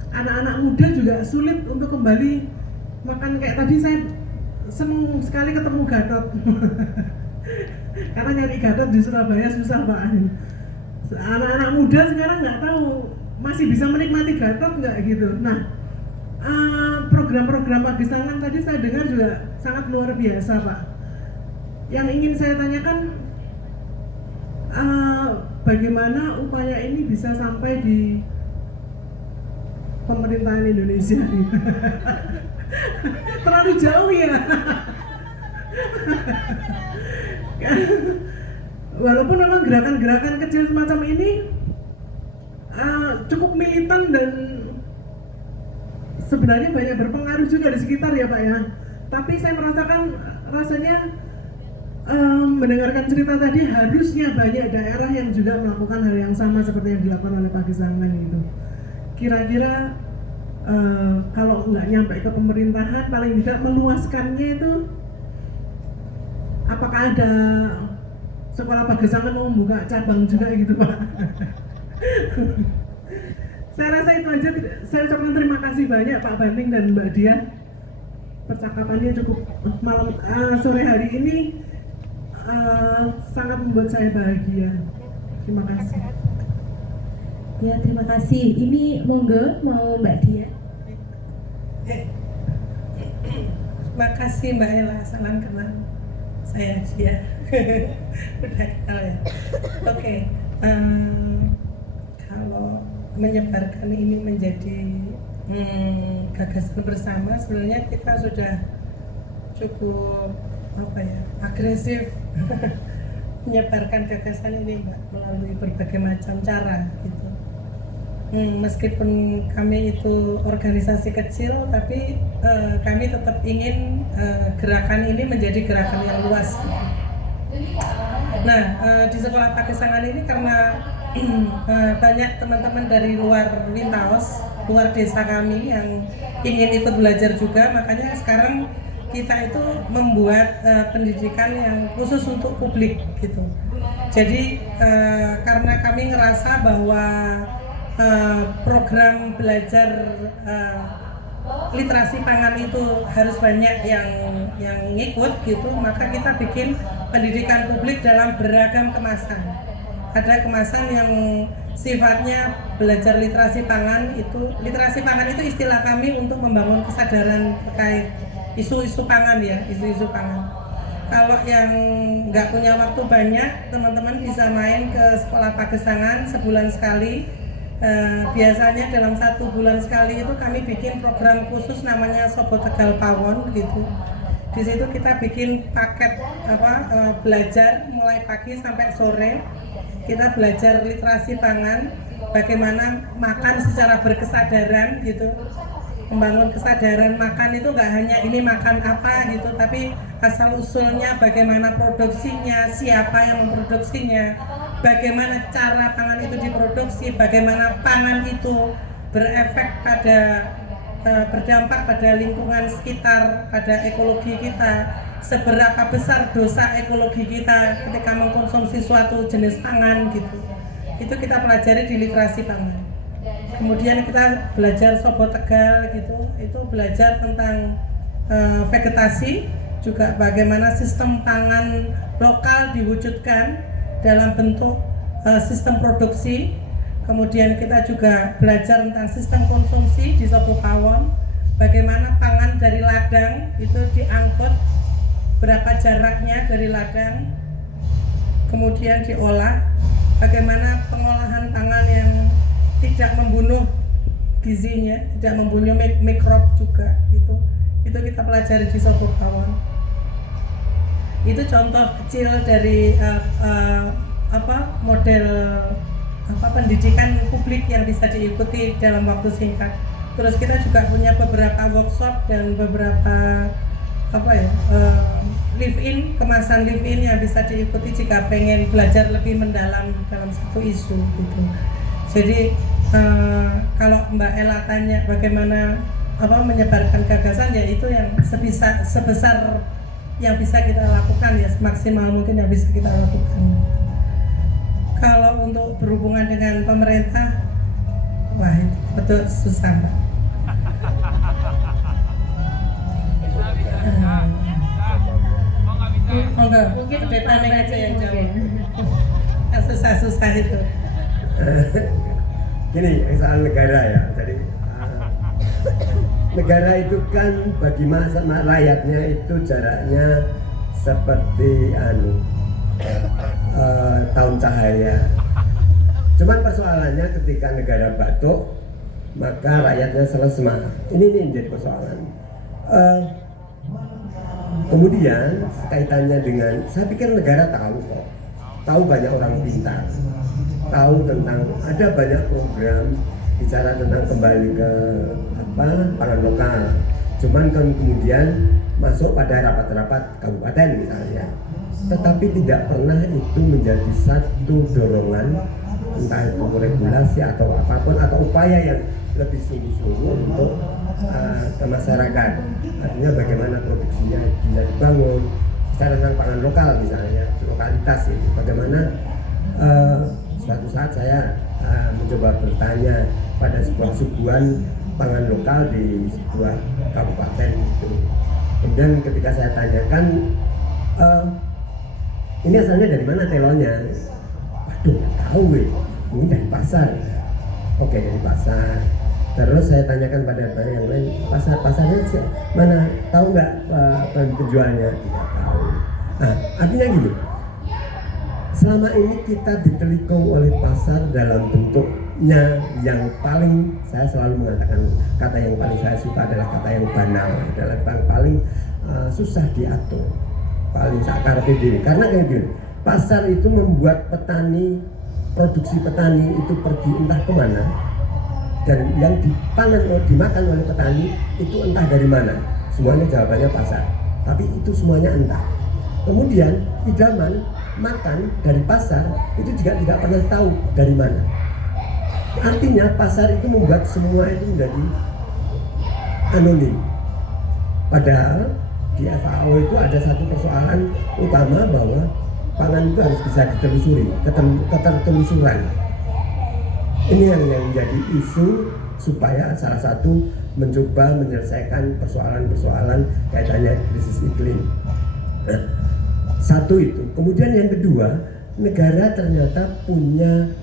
anak-anak muda juga sulit untuk kembali makan kayak tadi. Saya senang sekali ketemu Gatot karena nyari Gatot di Surabaya susah Pak. Anak-anak muda sekarang nggak tahu masih bisa menikmati Gatot nggak gitu. Nah, program-program Pagesangan tadi saya dengar juga sangat luar biasa Pak. Yang ingin saya tanyakan, bagaimana upaya ini bisa sampai di pemerintahan Indonesia? Terlalu jauh ya. Walaupun memang gerakan-gerakan kecil semacam ini cukup militan dan sebenarnya banyak berpengaruh juga di sekitar ya Pak ya. Tapi saya merasakan rasanya mendengarkan cerita tadi, harusnya banyak daerah yang juga melakukan hal yang sama seperti yang dilakukan oleh Pagesangan gitu. Kira-kira kalau nggak nyampe ke pemerintahan, paling tidak meluaskannya itu, apakah ada sekolah Pagesangan mau membuka cabang juga gitu Pak? Saya rasa itu aja. Saya ucapkan terima kasih banyak Pak Banting dan Mbak Dian percakapannya cukup sore hari ini sangat membuat saya bahagia. Terima kasih. Ya, terima kasih. Ini monggo mau Mbak Dia. Makasih Mbak Ella, salam kenal. Saya Dia. Udah kenal ya. Oke. Kalau menyebarkan ini menjadi gagasan bersama, sebenarnya kita sudah cukup agresif menyebarkan gagasan ini Mbak, melalui berbagai macam cara gitu. Meskipun kami itu organisasi kecil, tapi kami tetap ingin gerakan ini menjadi gerakan yang luas. Nah, di sekolah Pagesangan ini karena banyak teman-teman dari luar Wintaos, luar desa kami yang ingin ikut belajar juga, makanya sekarang kita itu membuat pendidikan yang khusus untuk publik gitu. Jadi karena kami ngerasa bahwa program belajar literasi pangan itu harus banyak yang ngikut gitu, maka kita bikin pendidikan publik dalam beragam kemasan. Ada kemasan yang sifatnya belajar literasi pangan itu istilah kami untuk membangun kesadaran terkait isu-isu pangan ya, isu-isu pangan. Kalau yang nggak punya waktu banyak, teman-teman bisa main ke sekolah Pagesangan sebulan sekali. Biasanya dalam 1 bulan sekali itu kami bikin program khusus namanya Sobo Tegal Pawon gitu. Di situ kita bikin paket belajar mulai pagi sampai sore. Kita belajar literasi pangan, bagaimana makan secara berkesadaran gitu. Membangun kesadaran makan itu nggak hanya ini makan apa gitu, tapi asal usulnya bagaimana produksinya, siapa yang memproduksinya, bagaimana cara pangan itu diproduksi, bagaimana pangan itu berefek berdampak pada lingkungan sekitar, pada ekologi kita, seberapa besar dosa ekologi kita ketika mengkonsumsi suatu jenis pangan gitu. Itu kita pelajari di literasi pangan. Kemudian kita belajar Sobo Tegal gitu, itu belajar tentang vegetasi, juga bagaimana sistem pangan lokal diwujudkan dalam bentuk sistem produksi. Kemudian kita juga belajar tentang sistem konsumsi di Sobo Pawon, bagaimana pangan dari ladang itu diangkut, berapa jaraknya dari ladang, kemudian diolah, bagaimana pengolahan pangan yang tidak membunuh gizinya, tidak membunuh mikrob juga gitu. Itu kita pelajari di Sobo Pawon. Itu contoh kecil dari model pendidikan publik yang bisa diikuti dalam waktu singkat. Terus kita juga punya beberapa workshop dan beberapa live-in, kemasan live-in yang bisa diikuti jika pengen belajar lebih mendalam dalam satu isu gitu. Jadi kalau Mbak Ella tanya bagaimana menyebarkan gagasan, ya itu yang sebesar yang bisa kita lakukan, ya semaksimal mungkin yang bisa kita lakukan. Kalau untuk berhubungan dengan pemerintah, wah itu betul susah Mbak. Mungkin Paneng aja yang jawab. Susah-susah itu. Gini, soal negara ya. Jadi negara itu kan bagi rakyatnya itu jaraknya seperti tahun cahaya. Cuman persoalannya ketika negara batuk, maka rakyatnya selalu semangat. Ini menjadi persoalan. Kemudian kaitannya dengan, saya pikir negara tahu kok, tahu banyak orang pintar, tahu tentang ada banyak program bicara tentang kembali ke pangan lokal. Cuman kan kemudian masuk pada rapat-rapat kabupaten misalnya, tetapi tidak pernah itu menjadi satu dorongan, entah itu regulasi atau apapun, atau upaya yang lebih sungguh-sungguh untuk ke masyarakat. Artinya bagaimana produksinya bisa dibangun, bicara tentang pangan lokal misalnya, lokalitas itu bagaimana. Suatu saat saya mencoba bertanya pada sebuah suguhan pangan lokal di sebuah kabupaten itu, Kemudian ketika saya tanyakan, ini asalnya dari mana telonya? Waduh, nggak tahu mungkin dari pasar. Oke, dari pasar. Terus saya tanyakan pada yang lain, pasarnya mana? Tahu nggak penjualnya? Tidak tahu. Nah, artinya gini, selama ini kita ditelikung oleh pasar dalam bentuknya yang paling, saya selalu mengatakan kata yang paling saya suka adalah kata yang banal, adalah paling susah diatur, paling sakar diri. Karena kayak gini, pasar itu membuat petani, produksi petani itu pergi entah kemana, dan yang dimakan oleh petani itu entah dari mana. Semuanya jawabannya pasar, tapi itu semuanya entah. Kemudian idaman makan dari pasar itu juga tidak pernah tahu dari mana. Artinya pasar itu membuat semua itu menjadi anonim. Padahal di FAO itu ada satu persoalan utama bahwa pangan itu harus bisa ditelusuri, ketertelusuran. Ini yang menjadi isu supaya salah satu mencoba menyelesaikan persoalan-persoalan kaitannya krisis iklim. Nah, satu itu. Kemudian yang kedua, negara ternyata punya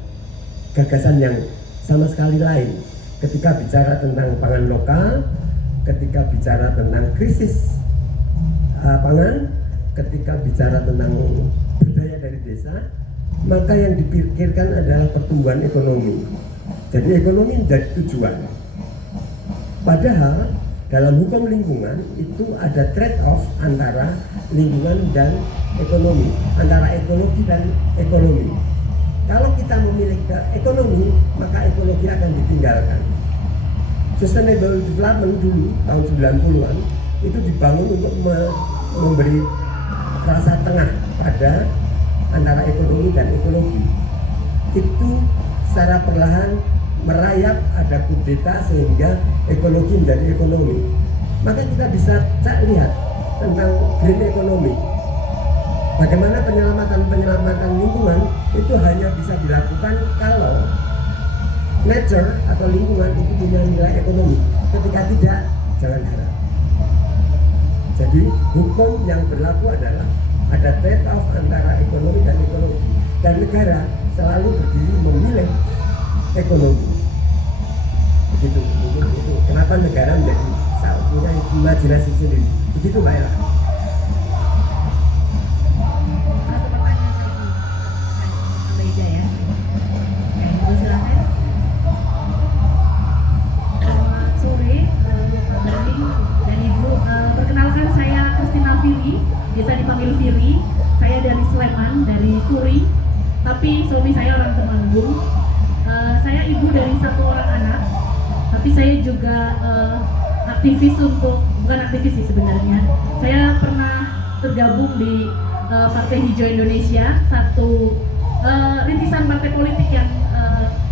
gagasan yang sama sekali lain. Ketika bicara tentang pangan lokal, ketika bicara tentang krisis pangan, ketika bicara tentang budaya dari desa, maka yang dipikirkan adalah pertumbuhan ekonomi. Jadi ekonomi menjadi tujuan. Padahal dalam hukum lingkungan itu ada trade-off antara lingkungan dan ekonomi, antara ekologi dan ekonomi. Kalau kita memilih ke ekonomi, maka ekologi akan ditinggalkan. Sustainable Development dulu tahun 90-an itu dibangun untuk memberi rasa tengah pada antara ekonomi dan ekologi. Itu secara perlahan merayap, ada kudeta sehingga ekologi menjadi ekonomi. Maka kita bisa lihat tentang green economy. Bagaimana penyelamatan lingkungan itu hanya bisa dilakukan kalau nature atau lingkungan itu punya nilai ekonomi. Ketika tidak, jangan harap. Jadi hukum yang berlaku adalah ada trade-off antara ekonomi dan ekologi, dan negara selalu berdiri memilih ekonomi. Begitu, itu kenapa negara menjadi punya imajinasi sendiri. Begitu Mbak Ella. Satu pertanyaan lagi, Mbak Ida ya. Oke, silakan. Selamat sore, Bapak Baning dan Ibu. Perkenalkan saya Christina Fili, biasa dipanggil Fili. Saya dari Sleman, dari Turi. Tapi suami saya orang Temanggung. Saya ibu dari satu orang anak. Tapi saya juga aktivis bukan aktivis sih sebenarnya. Saya pernah tergabung di Partai Hijau Indonesia, satu rintisan partai politik yang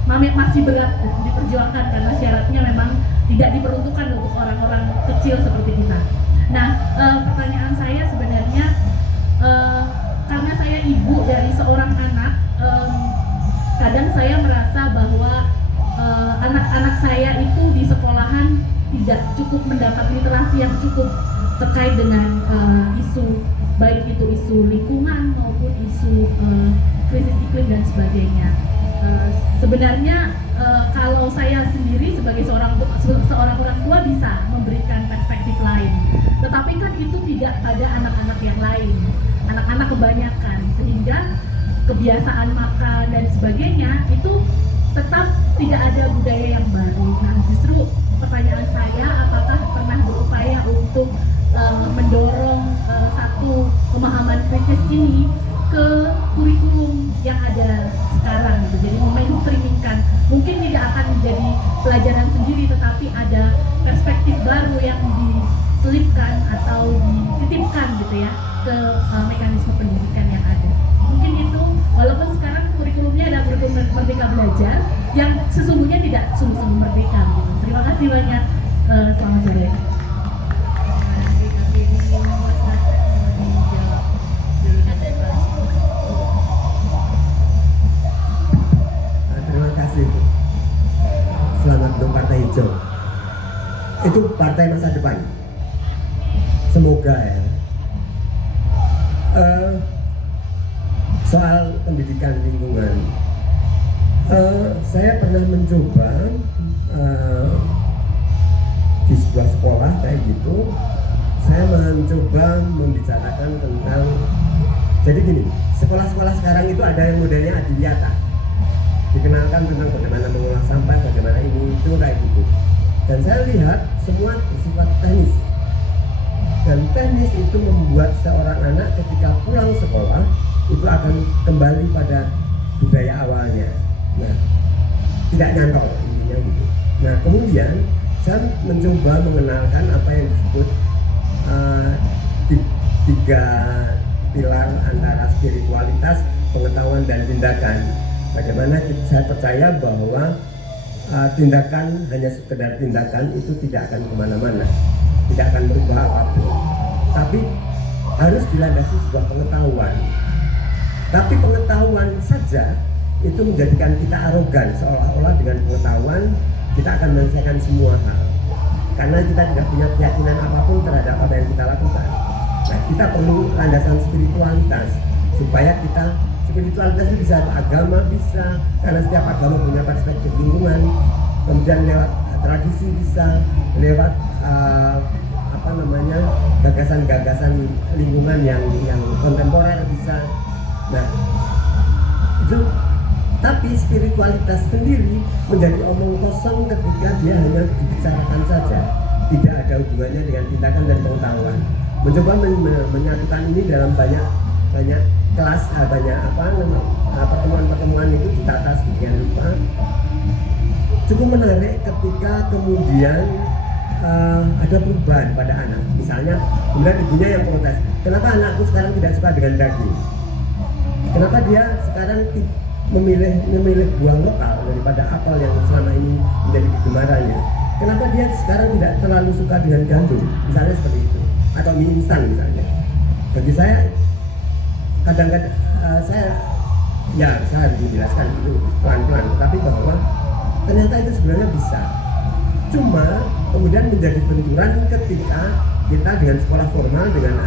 masih berat diperjuangkan karena syaratnya memang tidak diperuntukkan untuk orang-orang kecil seperti kita. Nah, pertanyaan saya sebenarnya karena saya ibu dari seorang anak, kadang saya merasa bahwa anak-anak saya itu di sekolahan tidak cukup mendapat literasi yang cukup terkait dengan isu, baik itu isu lingkungan maupun isu krisis iklim dan sebagainya. Sebenarnya kalau saya sendiri sebagai seorang orang tua bisa memberikan perspektif lain, tetapi kan itu tidak pada anak-anak yang lain, anak-anak kebanyakan, sehingga kebiasaan makan dan sebagainya itu tetap tidak ada budaya yang baru. Nah, justru pertanyaan saya, apakah pernah berupaya untuk mendorong satu pemahaman kritis ini ke kurikulum yang ada sekarang gitu. Jadi memainstreamingkan, mungkin tidak akan menjadi pelajaran sendiri, tetapi ada perspektif baru yang diselipkan atau dititipkan gitu ya ke mekanisme pendidikan yang ada. Mungkin itu, walaupun sekarang kurikulumnya ada kurikulum Merdeka Belajar yang sesungguhnya tidak sungguh-sungguh merdeka gitu. Terima kasih banyak, selamat sore. Terima kasih. Selamat untuk Partai Hijau. Itu partai masa depan. semoga ya soal pendidikan lingkungan, saya pernah mencoba di sebuah sekolah kayak gitu. Saya mencoba membicarakan tentang, jadi gini, sekolah-sekolah sekarang itu ada yang modelnya adiwiyata, dikenalkan tentang bagaimana mengolah sampah, bagaimana ini itu kayak gitu. Dan saya lihat semua bersifat teknis, dan teknis itu membuat seorang anak ketika pulang sekolah itu akan kembali pada budaya awalnya. Nah, tidak nyantol intinya gitu. Nah, kemudian saya mencoba mengenalkan apa yang disebut tiga pilar antara spiritualitas, pengetahuan, dan tindakan. Bagaimana saya percaya bahwa tindakan hanya sekedar tindakan itu tidak akan kemana-mana, tidak akan berubah apapun, tapi harus dilandasi sebuah pengetahuan. Tapi pengetahuan saja itu menjadikan kita arogan, seolah-olah dengan pengetahuan kita akan menyelesaikan semua hal, karena kita tidak punya keyakinan apapun terhadap apa yang kita lakukan. Nah, kita perlu landasan spiritualitas supaya kita, spiritualitas itu bisa agama, bisa, karena setiap agama punya perspektif lingkungan, kemudian lewat tradisi bisa, lewat gagasan-gagasan lingkungan yang kontemporer bisa. Nah, itu, tapi spiritualitas sendiri menjadi omong kosong ketika dia hanya dibicarakan saja, tidak ada hubungannya dengan tindakan dan pengetahuan. Mencoba menyatukan ini dalam banyak kelas, banyak pertemuan-pertemuan itu ditata sedemikian rupa. Cukup menarik ketika kemudian ada perubahan pada anak. Misalnya, kemudian ibunya yang protes, kenapa anakku sekarang tidak suka dengan daging? Kenapa dia sekarang memilih buah lokal daripada apel yang selama ini menjadi kegemarannya? Kenapa dia sekarang tidak terlalu suka dengan gandum? Misalnya seperti itu. Atau mie instan misalnya. Bagi saya, kadang-kadang saya harus menjelaskan itu pelan-pelan, tetapi bahwa ternyata itu sebenarnya bisa. Cuma kemudian menjadi benturan ketika kita dengan sekolah formal, dengan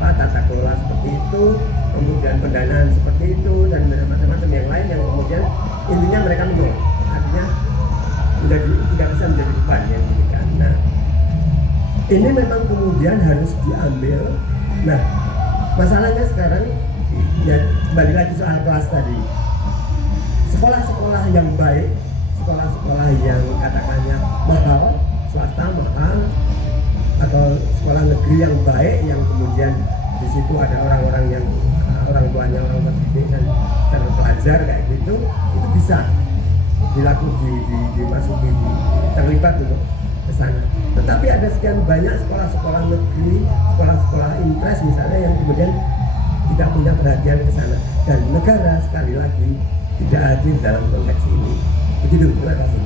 tata kelola seperti itu, kemudian pendanaan seperti itu, dan macam-macam yang lain yang kemudian intinya mereka menolak. Artinya tidak bisa menjadi beban yang diberikan. Nah, ini memang kemudian harus diambil. Nah, masalahnya sekarang ya kembali lagi soal kelas tadi. Sekolah-sekolah yang baik, sekolah-sekolah yang katakannya mahal, swasta mahal, atau sekolah negeri yang baik yang kemudian di situ ada orang-orang yang orang tuanya orang terdidik dan terpelajar kayak gitu, itu bisa dimasuki, terlibat untuk ke sana. Tetapi ada sekian banyak sekolah-sekolah negeri, sekolah-sekolah impres misalnya yang kemudian tidak punya perhatian ke sana, dan negara sekali lagi tidak hadir dalam konteks ini. Begitu, terima kasih.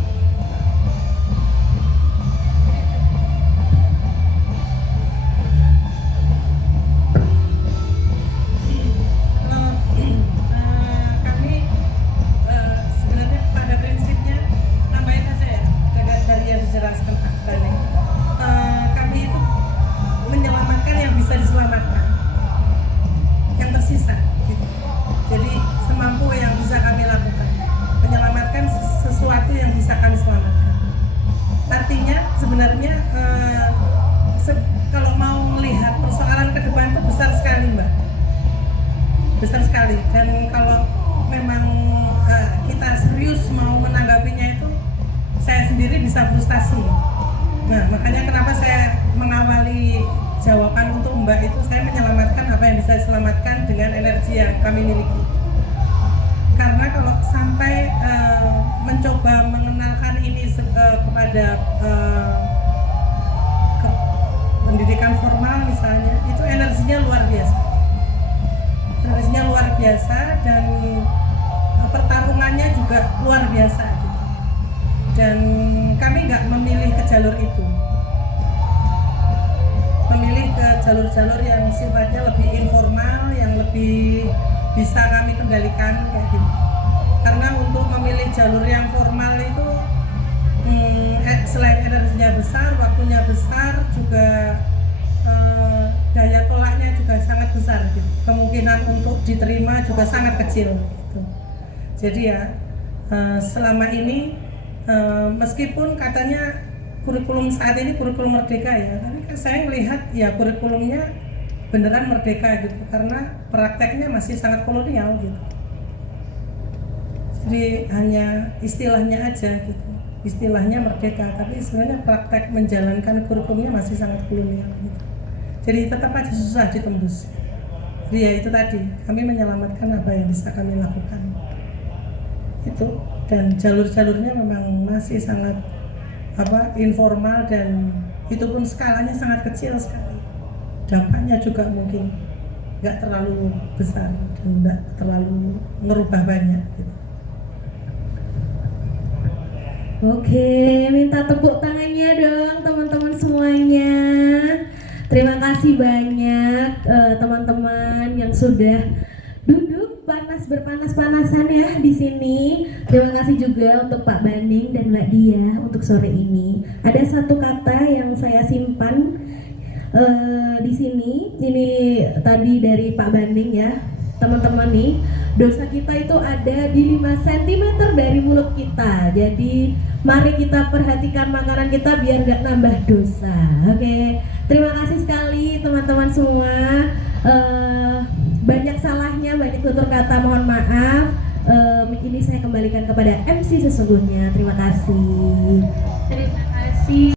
Jelaskan kami itu menyelamatkan yang bisa diselamatkan, yang tersisa gitu. Jadi semampu yang bisa kami lakukan, menyelamatkan sesuatu yang bisa kami selamatkan. Artinya sebenarnya kalau mau melihat persoalan ke depan itu besar sekali, Mbak, besar sekali. Dan kalau memang kita serius mau menanggapinya itu, saya sendiri bisa frustasi. Nah, makanya kenapa saya mengawali jawaban untuk Mbak itu, saya menyelamatkan apa yang bisa diselamatkan dengan energi yang kami miliki. Karena kalau sampai mencoba mengenalkan ini kepada pendidikan formal misalnya, itu energinya luar biasa. Energinya luar biasa, dan pertarungannya juga luar biasa. Dan kami nggak memilih ke jalur itu, memilih ke jalur-jalur yang sifatnya lebih informal, yang lebih bisa kami kendalikan kayak gitu. Karena untuk memilih jalur yang formal itu selain energinya besar, waktunya besar, juga daya tolaknya juga sangat besar gitu. Kemungkinan untuk diterima juga sangat kecil gitu. Jadi ya selama ini meskipun katanya kurikulum saat ini kurikulum merdeka ya, tapi kan saya melihat ya kurikulumnya beneran merdeka gitu, karena prakteknya masih sangat kolonial gitu. Jadi hanya istilahnya aja gitu, istilahnya merdeka, tapi sebenarnya praktek menjalankan kurikulumnya masih sangat kolonial gitu. Jadi tetap aja susah ditembus. Jadi ya itu tadi, kami menyelamatkan apa yang bisa kami lakukan itu, dan jalur-jalurnya memang masih sangat informal, dan itu pun skalanya sangat kecil sekali. Dampaknya juga mungkin nggak terlalu besar dan nggak terlalu merubah banyak gitu. Oke, minta tepuk tangannya dong teman-teman semuanya. Terima kasih banyak teman-teman yang sudah duduk berpanas-panasan ya di sini. Terima kasih juga untuk Pak Baning dan Mbak Dia untuk sore ini. Ada satu kata yang saya simpan di sini. Ini tadi dari Pak Baning ya, teman-teman nih. Dosa kita itu ada di 5 cm dari mulut kita. Jadi mari kita perhatikan makanan kita biar nggak nambah dosa. Oke, terima kasih sekali teman-teman semua. Banyak salahnya, banyak tutur kata, mohon maaf. Ini saya kembalikan kepada MC sesungguhnya. Terima kasih. Terima kasih